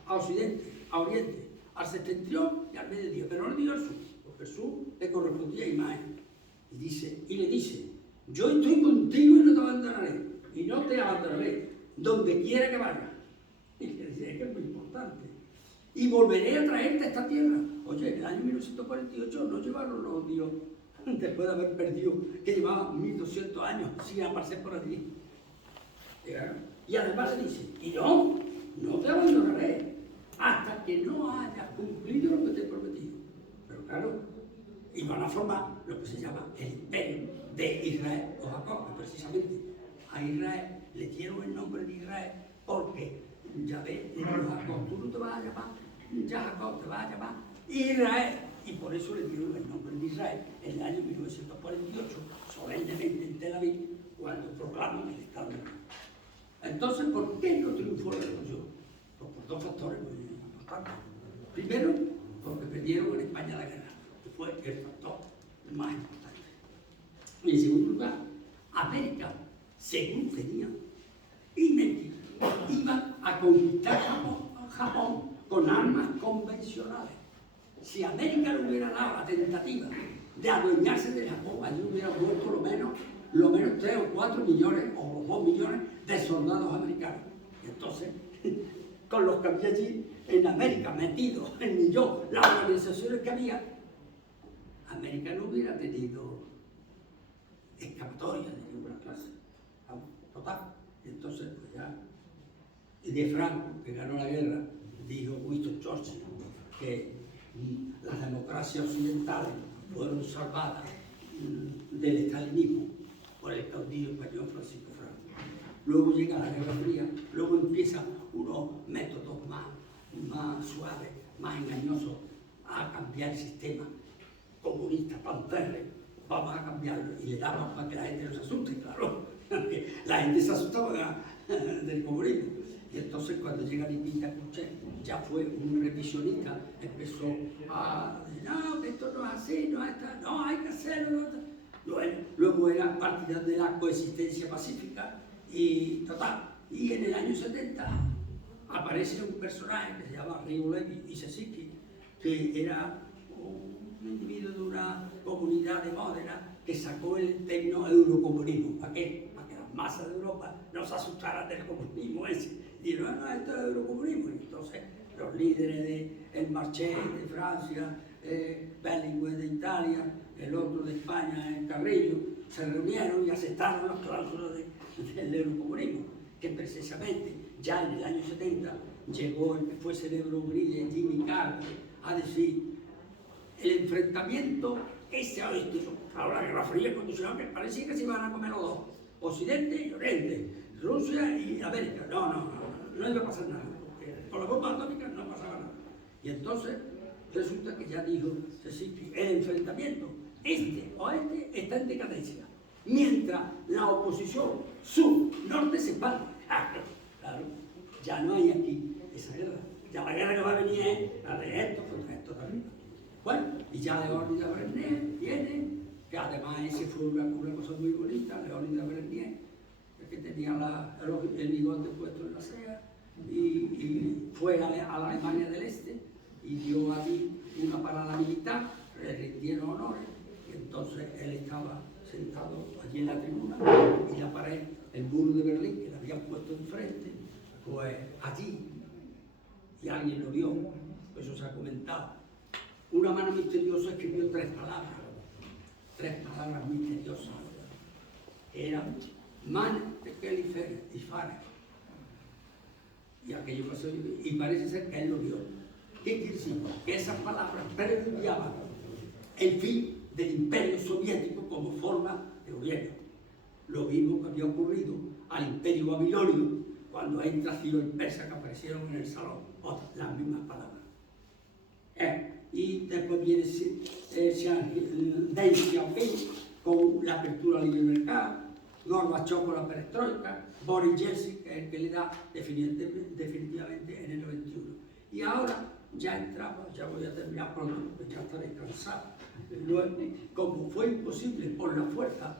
a occidente, a oriente, al septentrión y al mediodía, pero no le digo al sur, porque el sur le correspondía a Ismael. Y le dice: yo estoy contigo y no te abandonaré, y no te abandonaré donde quiera que vayas. Y le dice: es que es muy importante. Y volveré a traerte a esta tierra. Oye, en el año 1948 no llevaron los judíos, después de haber perdido, que llevaban 1200 años sin aparecer por allí. Y además le dice: y no te abandonaré hasta que no hayas cumplido lo que te he prometido. Pero claro, y van a formar lo que se llama el imperio de Israel o Jacob, que precisamente a Israel le dieron el nombre de Israel porque Yahvé le dijo a Jacob: tú no te vas a llamar ya Jacob, te vas a llamar Israel. Y por eso le dieron el nombre de Israel en el año 1948, solemnemente en Tel Aviv, cuando proclaman el Estado de Israel. Entonces, ¿por qué no triunfó la revolución? Pues por dos factores muy importantes. Primero, porque perdieron en España la guerra, que fue el factor más importante. Y en segundo lugar, América, según tenía y iba a conquistar Japón con armas convencionales. Si América le hubiera dado la tentativa de adueñarse de Japón, allí hubiera muerto lo menos 3 o 4 millones o 2 millones de soldados americanos. Y entonces, con los que había allí en América metidos en millón, las organizaciones que había, América no hubiera tenido escapatoria de ninguna clase. Total. Y entonces, pues ya, y de Franco, que ganó la guerra, dijo Winston Churchill que las democracias occidentales fueron salvadas del estalinismo por el caudillo español Francisco Franco. Luego llega la Guerra Fría, luego empiezan unos métodos más suaves, más engañosos, a cambiar el sistema comunista tan férreo. Vamos a cambiarlo y le damos para que la gente no se asuste, claro. La gente se asustaba del comunismo. Y entonces cuando llega Nikita Khrushchev, ya fue un revisionista, empezó a decir, no, que esto no es así, no, hay que hacerlo. Luego era partidario de la coexistencia pacífica y total. Y en el año 70 aparece un personaje que se llama Ryulevi Isesiki, que era un individuo de una comunidad de Módena que sacó el término eurocomunismo. ¿Para qué? Para que las masas de Europa no se asustaran del comunismo ese. Y dijeron, no, esto es eurocomunismo. Y entonces los líderes de Marché de Francia, Berlinguer de Italia, el otro de España, el Carrillo, se reunieron y aceptaron las cláusulas del eurocomunismo, que precisamente ya en el año 70 llegó el que fue celebrable Jimmy Carter a decir el enfrentamiento este-oeste. Ahora la Guerra Fría condicionó que parecía que se iban a comer los dos, Occidente y Oriente, Rusia y América. No iba a pasar nada, porque con la bomba atómica no pasaba nada. Y entonces resulta que ya dijo el enfrentamiento este-oeste está en decadencia, mientras la oposición sur-norte se expande. Claro, ya no hay aquí esa guerra. Ya la guerra que va a venir es la de esto contra esto también. Bueno, y ya Leónidas Brezhnev viene, que además ese fue una cosa muy bonita, Leónidas Brezhnev, que tenía el bigote puesto en la ceja, y fue a la Alemania del Este y dio allí una parada militar, le rindieron honores, y entonces él estaba sentado allí en la tribuna, y la pared, el muro de Berlín, que le habían puesto enfrente, pues allí, y alguien lo vio, eso se ha comentado, una mano misteriosa escribió tres palabras misteriosas. Eran Man, Tekel y Fare. Y aquello pasó, y parece ser que él lo vio. ¿Qué quiere decir? Que esas palabras preludiaban el fin del imperio soviético como forma de gobierno. Lo mismo que había ocurrido al imperio babilonio cuando entra Ciro y Persa, que aparecieron en el salón. Las mismas palabras. Y después viene Deng Xiaoping con la apertura al libre mercado, Gorbachev con la perestroika, Boris Yeltsin, que es el que le da definitivamente en el 91. Y ahora ya entramos, ya voy a terminar pronto porque ya estaré cansado. Como fue imposible por la fuerza,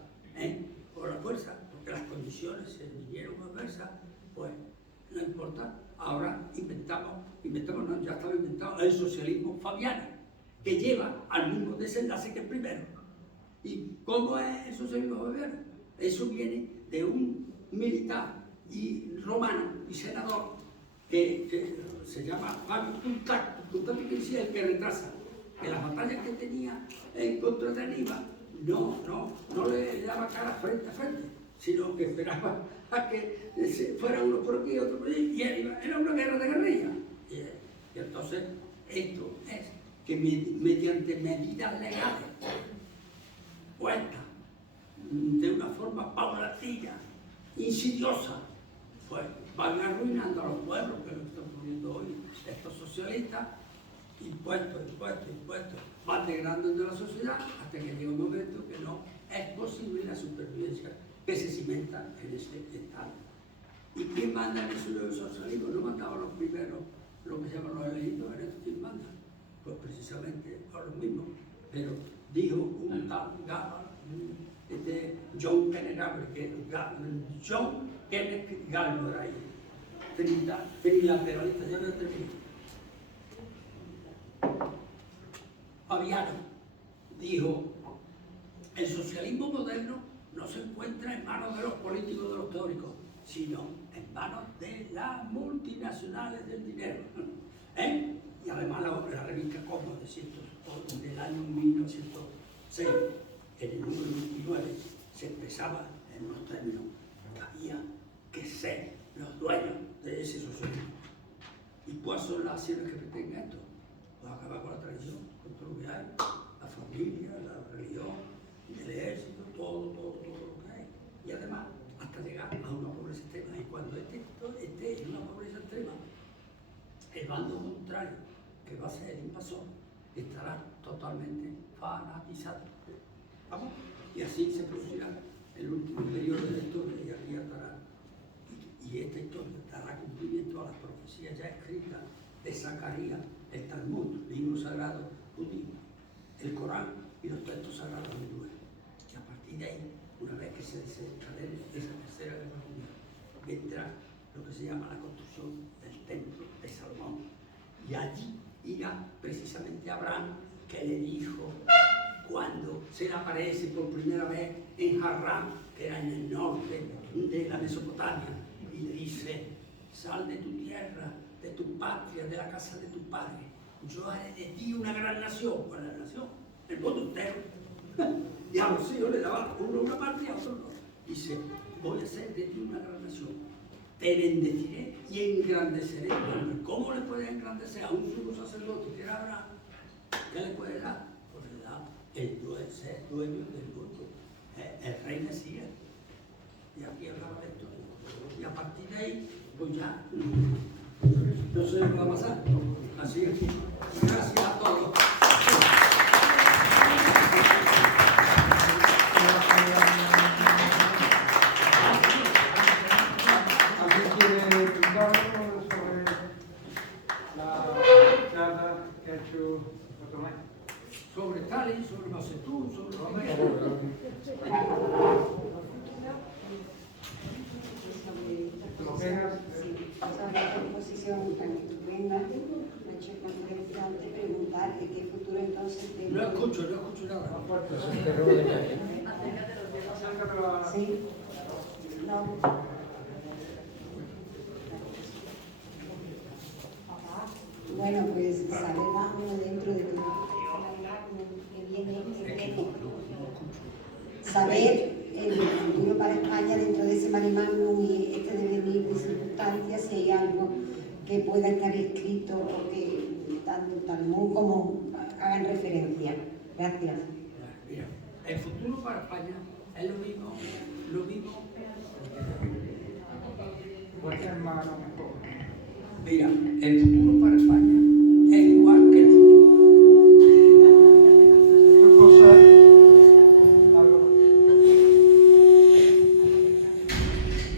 porque las condiciones se vinieron adversas, pues no importa. Ahora ya estaba inventado el socialismo fabiano, que lleva al mismo desenlace que el primero. ¿Y cómo es el socialismo fabiano? Eso viene de un militar y romano y senador que se llama Fabio Puntato, que decía el que retrasa, que las batallas que tenía en contra de Aníbal no le daba cara frente a frente, sino que esperaba a que fuera uno por aquí y otro por allí, y era una guerra de guerrilla. Y entonces esto es que mediante medidas legales puestas de una forma paulatina, insidiosa, pues van arruinando a los pueblos, que lo están poniendo hoy estos socialistas, impuestos, van degradando la sociedad hasta que llega un momento que no es posible la supervivencia que se cimenta en ese estado. ¿Y quién manda en ese socialismo? No mandaban los primeros, lo que se llaman los elegidos, en esto quién manda. Pues precisamente por lo mismo. Pero dijo un tal John Kenneth Galbraith ahí, trilateralista, ya no termino. Fabiano dijo, el socialismo moderno no se encuentra en manos de los políticos, de los teóricos, sino en manos de las multinacionales del dinero. Y además la revista Como del año 1906, en el número 29, se expresaba en unos términos que había que ser los dueños de ese socialismo. ¿Y cuáles son las acciones que pretenden esto? Pues acabar con la tradición, con todo lo que hay, la familia, la religión, el ejército, todo lo que hay. hasta llegar a una pobreza extrema. Y cuando esté en una pobreza extrema, el bando contrario, que va a ser el invasor, estará totalmente fanatizado. ¿Vamos? Y así se producirá el último periodo de la historia y aquí estará. Y esta historia dará cumplimiento a las profecías ya escritas de Zacarías, el Talmud, libro sagrado judío, el Corán y los textos sagrados hindúes. Y a partir de ahí, una vez que se desencadene esa tercera guerra mundial, vendrá lo que se llama la construcción del templo de Salomón. Y allí irá precisamente Abraham, que le dijo, cuando se le aparece por primera vez en Harrán, que era en el norte de la Mesopotamia, y le dice, sal de tu tierra, de tu patria, de la casa de tu padre, yo haré de ti una gran nación. ¿Cuál es la nación? El mundo entero. Y a los hijos le daba uno una parte y a otro no. Dice, voy a hacer de ti una gran nación, te bendeciré y engrandeceré tu nombre. ¿Cómo le puedes engrandecer a un sumo sacerdote que era Abraham? ¿Qué le puede dar? Pues le da el ser dueño del mundo, el rey Mesías. Y aquí hablaba de esto. Y a partir de ahí, pues ya no sé lo que va a pasar. Así que gracias a todos. ¿Alguien quiere preguntar algo sobre la charla que ha hecho Tomás? Sobre Stalin, sobre Mao Zedong, sobre lo que Sobre la exposición tan estupenda, me ha hecho interesante preguntar de qué futuro entonces no escucho nada. Acércatelo a... Sí, no. Bueno, pues saber más o menos dentro de todo que viene, saber el futuro para España dentro de ese marimándum y este devenir de circunstancias, si hay algo que pueda estar escrito o que tanto el Talmud como hagan referencia. Gracias. Mira, el futuro para España es lo mismo. Cualquier mano mejor. Mira, el futuro para España es igual que el futuro. Esto es cosa... algo...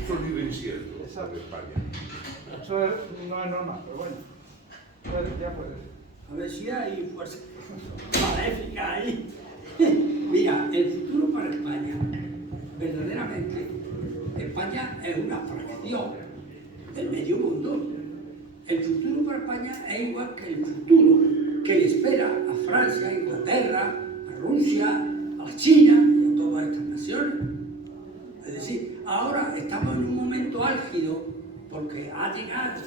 Esto vive incierto de España. Eso no es normal, pero bueno. Ya puede ser. A ver si hay fuerza maléfica ahí. Mira, el futuro para España, verdaderamente, España es una fracción del medio mundo. El futuro para España es igual que el futuro que le espera a Francia, a Inglaterra, a Rusia, a China y a todas estas naciones. Es decir, ahora estamos en un momento álgido porque ha llegado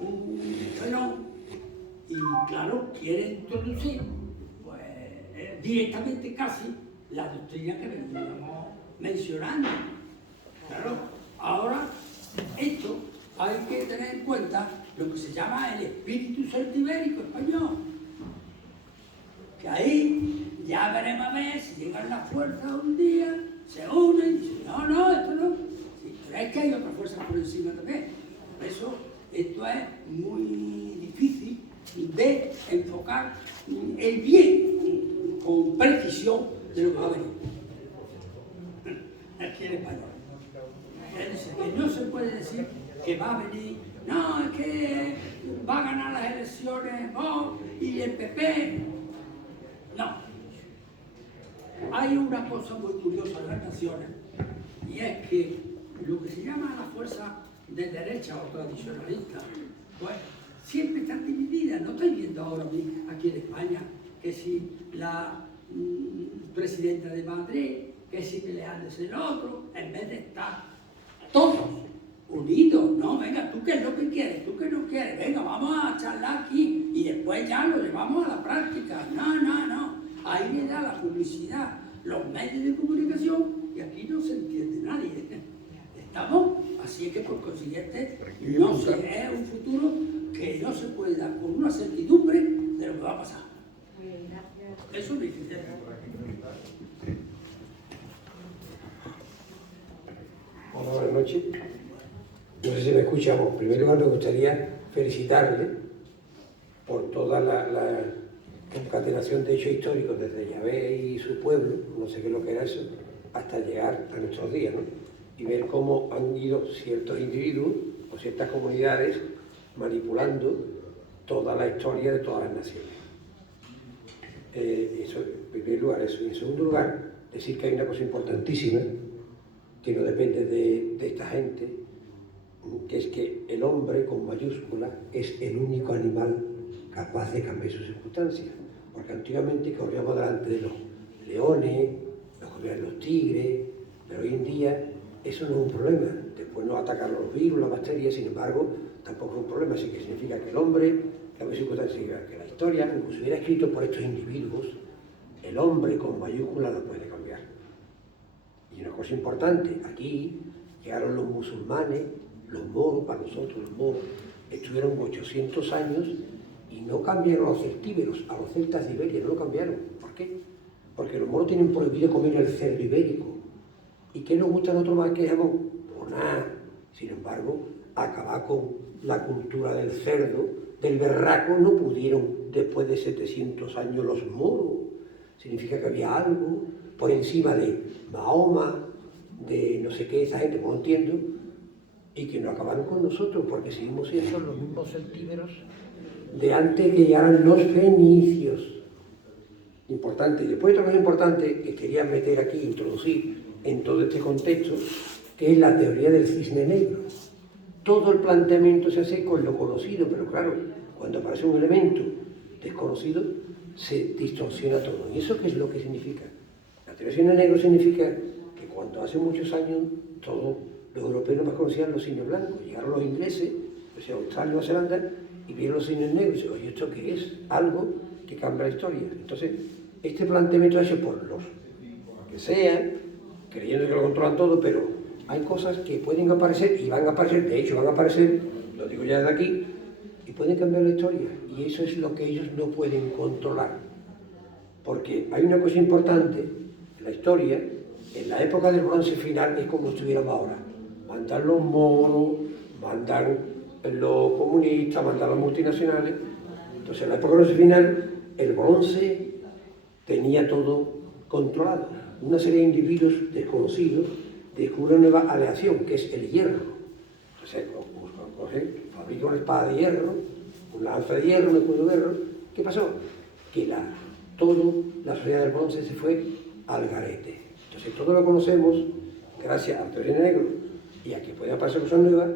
un fenómeno y, claro, quiere introducir pues, directamente casi la doctrina que veníamos mencionando. Claro, ahora esto hay que tener en cuenta lo que se llama el espíritu celtibérico español. Que ahí ya veremos a ver si llegan las fuerzas un día, se unen y dicen, no, esto no. Sí, pero es que hay otra fuerza por encima también. Por eso esto es muy difícil de enfocar el bien con precisión de lo que va a venir aquí en España. Es decir, que no se puede decir que va a venir, no, es que va a ganar las elecciones Vox y el PP. No. Hay una cosa muy curiosa en las naciones, y es que lo que se llama la fuerza de derecha o tradicionalista, pues siempre están divididas. No estoy viendo ahora aquí en España que si la presidenta de Madrid, que si peleándose el otro, en vez de estar todos unidos, no, venga, tú qué es lo que quieres, tú qué no quieres, venga, vamos a charlar aquí y después ya lo llevamos a la práctica. No, ahí le da la publicidad, los medios de comunicación y aquí no se entiende nadie. Estamos, así es que por consiguiente no se, es un futuro que no se puede dar con una certidumbre de lo que va a pasar. Eso es difícil. Hola. Hola, buenas noches. No sé si me escuchamos. En primer lugar, me gustaría felicitarle por toda la concatenación de hechos históricos desde Yahvé y su pueblo, no sé qué es lo que era eso, hasta llegar a nuestros días, ¿no? Y ver cómo han ido ciertos individuos o ciertas comunidades manipulando toda la historia de todas las naciones. Eso, en primer lugar, eso. Y en segundo lugar, decir que hay una cosa importantísima que no depende de esta gente, que es que el hombre con mayúscula es el único animal capaz de cambiar sus circunstancias. Porque antiguamente corríamos delante de los leones, nos comían los tigres, pero hoy en día eso no es un problema. Después nos atacan los virus, las bacterias, sin embargo, tampoco es un problema. Así que significa que el hombre cambia sus circunstancias, significa que la historia, como si hubiera escrito por estos individuos, el hombre con mayúscula no puede cambiar. Y una cosa importante, aquí llegaron los musulmanes, los moros, para nosotros los moros, estuvieron 800 años y no cambiaron a los celtíberos, a los celtas de Iberia, no lo cambiaron. ¿Por qué? Porque los moros tienen prohibido comer el cerdo ibérico. ¿Y qué nos gusta a nosotros más que el jamón? Pues nada. Sin embargo, acabar con la cultura del cerdo, del berraco, no pudieron después de 700 años los moros. Significa que había algo por encima de Mahoma, de no sé qué, esa gente, no entiendo, y que no acabaron con nosotros, porque seguimos siendo los mismos celtíberos de antes que llegaran los fenicios. Importante. Y después otra cosa importante que quería meter aquí, introducir en todo este contexto, que es la teoría del cisne negro. Todo el planteamiento se hace con lo conocido, pero claro, cuando aparece un elemento desconocido, se distorsiona todo. ¿Y eso qué es lo que significa? La teoría del cisne negro significa que cuando hace muchos años todos los europeos más conocían los cisnes blancos. Llegaron los ingleses, o sea, Australia, Nueva Zelanda, y vieron los cisnes negros y dicen, oye, ¿esto qué es? Algo que cambia la historia. Entonces, este planteamiento es hecho por los que sean, creyendo que lo controlan todo, pero hay cosas que pueden aparecer y van a aparecer, de hecho van a aparecer, lo digo ya desde aquí, y pueden cambiar la historia. Y eso es lo que ellos no pueden controlar. Porque hay una cosa importante en la historia, en la época del bronce final es como estuviéramos ahora. Mandan los moros, mandan los comunistas, mandan los multinacionales. Entonces en la época del bronce final, el bronce tenía todo controlado. Una serie de individuos desconocidos descubren una nueva aleación, que es el hierro. Entonces, fabrican una espada de hierro, una lanza de hierro, un escudo de hierro. ¿Qué pasó? Que toda la sociedad del bronce se fue al garete. Entonces, todo lo conocemos, gracias al teoría negro y a que pueden aparecer cosas nuevas,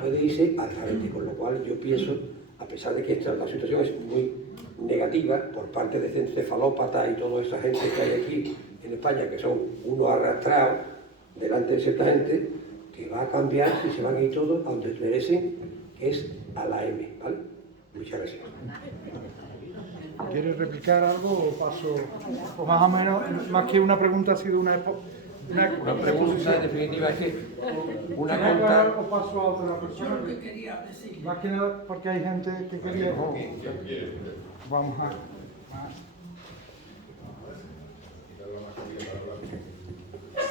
puede irse al garete. Con lo cual, yo pienso, a pesar de que la situación es muy negativa por parte de centros cefalópatas y toda esa gente que hay aquí en España, que son unos arrastrados delante de cierta gente, que va a cambiar y se van a ir todos a donde merecen, que es a la M, ¿vale? Muchas gracias. ¿Quieres replicar algo o paso? O más o menos, más que una pregunta, ha sido una pregunta en definitiva es que una ¿Quieres conta. aclarar o paso a otra Yo persona? lo que quería decir, Más que nada porque hay gente que quería... Vamos a...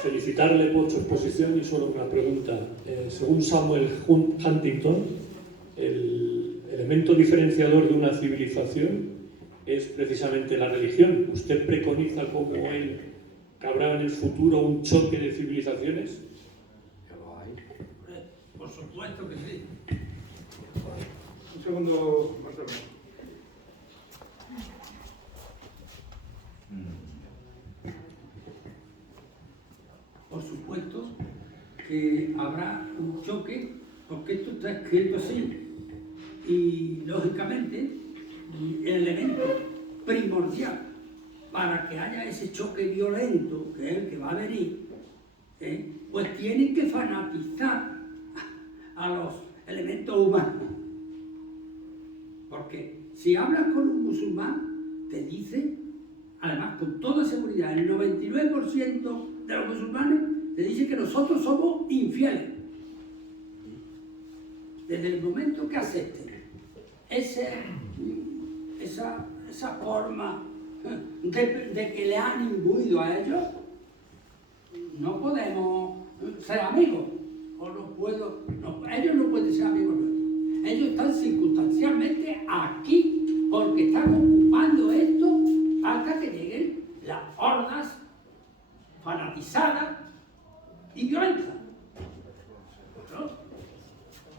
Felicitarle por su exposición y solo una pregunta. Según Samuel Huntington, el elemento diferenciador de una civilización es precisamente la religión. ¿Usted preconiza como él que habrá en el futuro un choque de civilizaciones? por supuesto que sí. Un segundo, Marcelo. Por supuesto que habrá un choque, porque esto está escrito así. Y lógicamente, el elemento primordial para que haya ese choque violento, que es el que va a venir, pues tienen que fanatizar a los elementos humanos. Porque si hablas con un musulmán, te dice, además con toda seguridad, el 99% de los musulmanes te dice que nosotros somos infieles. Desde el momento que acepten esa forma de que le han imbuido a ellos, no podemos ser amigos. o no puedo, no, ellos no pueden ser amigos nuestros. Ellos están circunstancialmente aquí porque están ocupando esto hasta que lleguen las hordas fanatizadas y violentas. ¿No?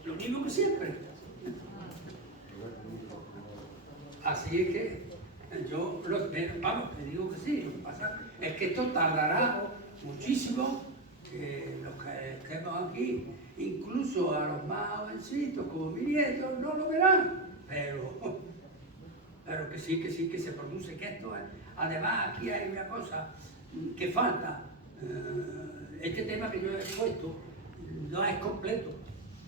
Lo mismo que siempre. Así es que yo vamos, te digo que sí. Lo que pasa es que esto tardará muchísimo, que los que estemos aquí, incluso a los más jovencitos como mi nieto, no lo verán, pero que sí, que se produce, que esto es. Además, aquí hay una cosa que falta. Este tema que yo he expuesto no es completo.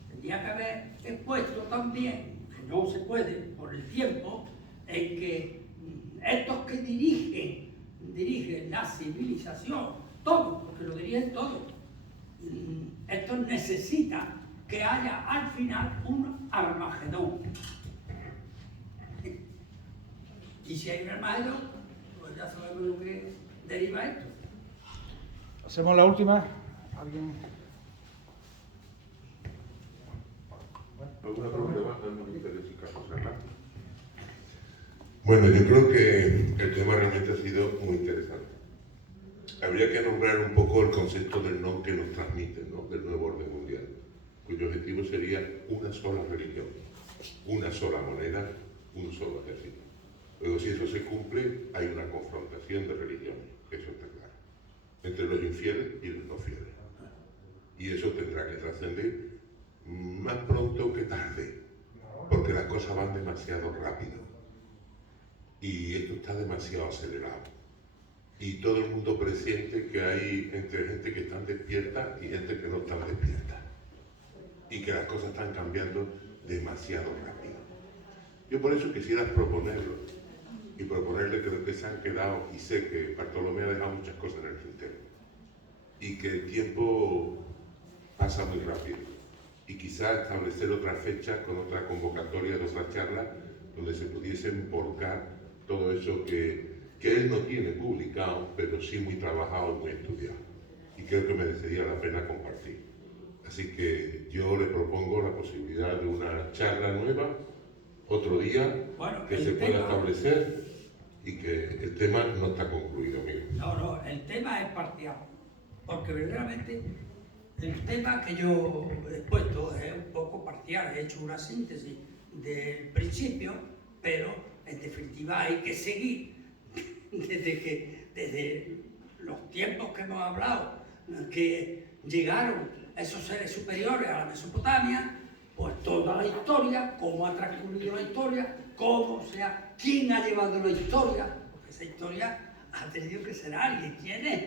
Tendría que haber expuesto también, que no se puede por el tiempo, en que estos que dirigen la civilización, todos, porque lo dirigen todos, estos necesitan que haya al final un Armagedón. Y si hay un Armagedón, pues ya sabemos lo que deriva esto. Hacemos la última. ¿Alguien? ¿Alguna pregunta más? No me interesa, Carlos, acá. Bueno, yo creo que el tema realmente ha sido muy interesante. Habría que nombrar un poco el concepto del no que nos transmiten, ¿no? Del nuevo orden mundial, cuyo objetivo sería una sola religión, una sola moneda, un solo ejército. Luego, si eso se cumple, hay una confrontación de religiones, eso está claro, entre los infieles y los no fieles. Y eso tendrá que trascender más pronto que tarde, porque las cosas van demasiado rápido. Y esto está demasiado acelerado. Y todo el mundo presiente que hay entre gente que están despierta y gente que no están despierta. Y que las cosas están cambiando demasiado rápido. Yo por eso quisiera proponerlo. Y proponerle que se han quedado, y sé que Bartolomé ha dejado muchas cosas en el tintero. Y que el tiempo pasa muy rápido. Y quizá establecer otra fecha con otra convocatoria de otra charla donde se pudiesen volcar todo eso que él no tiene publicado, pero sí muy trabajado y muy estudiado. Y creo que merecería la pena compartir. Así que yo le propongo la posibilidad de una charla nueva, otro día, que se pueda establecer y que el tema no está concluido, amigo. No, el tema es parcial, porque verdaderamente el tema que yo he puesto es un poco parcial, he hecho una síntesis del principio, pero en definitiva hay que seguir desde los tiempos que hemos hablado, que llegaron esos seres superiores a la Mesopotamia, pues toda la historia, cómo ha transcurrido la historia, quién ha llevado la historia, porque esa historia ha tenido que ser alguien. ¿Quién es?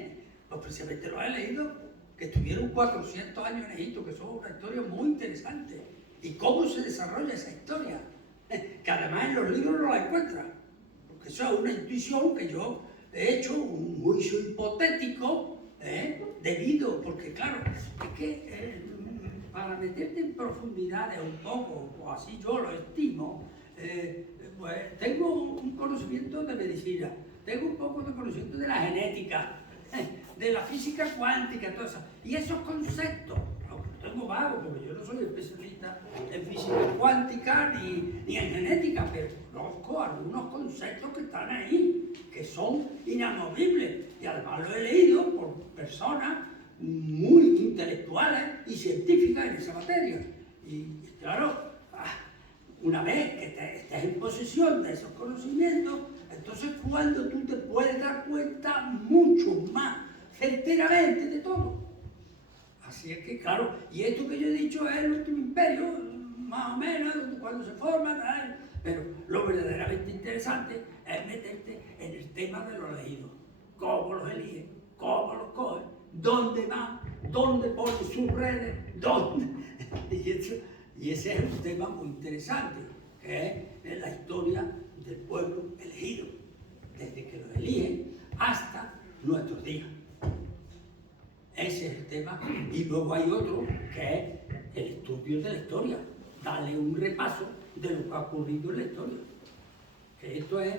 Pues precisamente lo he leído, que estuvieron 400 años en Egipto, que son una historia muy interesante. ¿Y cómo se desarrolla esa historia? Que además en los libros no la encuentran, porque eso es una intuición que yo he hecho, un juicio hipotético, porque claro, es que para meterte en profundidades un poco, o así yo lo estimo, pues tengo un conocimiento de medicina, tengo un poco de conocimiento de la genética, de la física cuántica, todo eso, y esos conceptos, tengo vago, porque yo no soy especialista en física cuántica ni en genética, pero conozco algunos conceptos que están ahí, que son inamovibles, y además lo he leído por personas muy intelectuales y científicas en esa materia. Y claro, una vez que estés en posesión de esos conocimientos, entonces cuando tú te puedes dar cuenta mucho más certeramente de todo. Así es que, claro, y esto que yo he dicho es el último imperio, más o menos, cuando se forma, pero lo verdaderamente interesante es meterte en el tema de los elegidos. Cómo los eligen, cómo los cogen, dónde van, dónde ponen sus redes, dónde. Y ese es un tema muy interesante, que es la historia del pueblo elegido, desde que los eligen hasta nuestros días. Ese es el tema. Y luego hay otro que es el estudio de la historia, darle un repaso de lo que ha ocurrido en la historia. Que esto es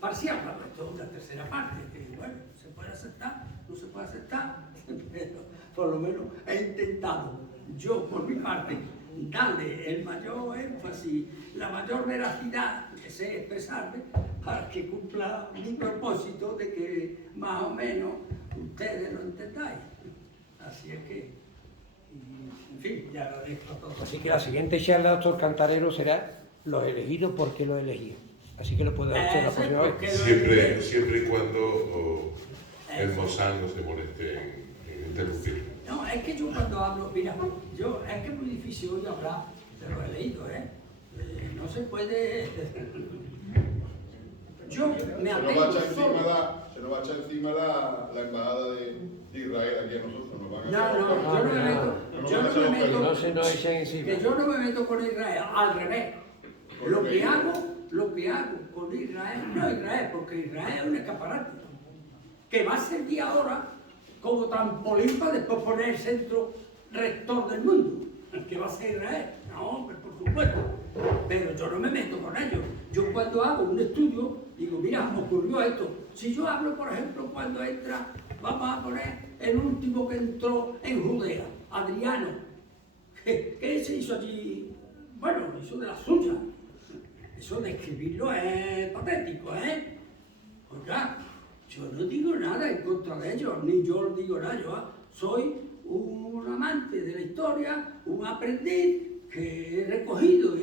parcial, claro, esto es una tercera parte, que bueno, se puede aceptar, no se puede aceptar, pero por lo menos he intentado yo por mi parte, darle el mayor énfasis, la mayor veracidad que sé expresarme para que cumpla mi propósito de que más o menos ustedes lo entendáis. Así es que, en fin, ya lo dejo todo. Así que la siguiente charla, doctor Cantarero, será los elegidos, ¿por qué los elegidos? Así que lo puede hacer la próxima vez. Siempre y cuando el Mozart no se moleste en interrumpir. No, es que yo cuando hablo, mira, es que es muy difícil hoy hablar de los elegidos, no se puede. Yo me atengo solo. Se nos va a echar encima la embajada de Israel aquí a nosotros. Nos van a Yo no me meto. No se nos echen encima. Que yo no me meto con Israel, al revés. Lo que hago con Israel, no Israel, porque Israel es un escaparate, que va a servir ahora como trampolín para después poner el centro rector del mundo, que va a ser Israel. No, hombre, por supuesto. Pero yo no me meto con ellos. Yo cuando hago un estudio, digo, mira, me ocurrió esto. Si yo hablo, por ejemplo, cuando entra, vamos a poner el último que entró en Judea, Adriano, que se hizo allí, bueno, hizo de la suya. Eso de escribirlo es patético, Oiga, yo no digo nada en contra de ellos, ni yo digo nada. Yo soy un amante de la historia, un aprendiz que he recogido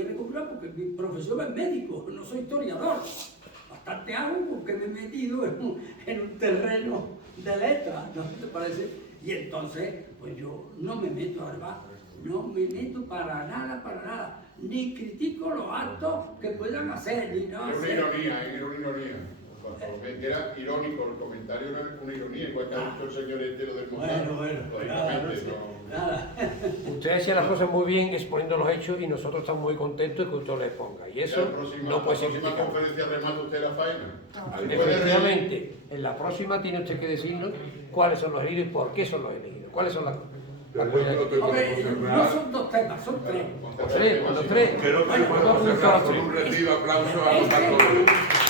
porque mi profesión es médico, no soy historiador. Bastante hago porque me he metido en un terreno de letras, ¿no te parece? Y entonces, pues yo no me meto, ¿verdad? No me meto para nada, ni critico los actos que puedan hacer, ni no hacer. Era una ironía. Era irónico, el comentario era una ironía, igual que ha dicho el señor entero del Mozart. Nada. Usted hace las cosas muy bien exponiendo los hechos y nosotros estamos muy contentos de que usted les ponga. Y eso no puede ser ¿En la próxima conferencia remata usted la faena? Definitivamente, en la próxima tiene usted que decirnos cuáles son los elegidos y por qué son los elegidos. ¿Cuáles son las Hombre, no son dos temas, son tres. Los tres. Creo que podemos cerrar con un rendido aplauso a los patrones.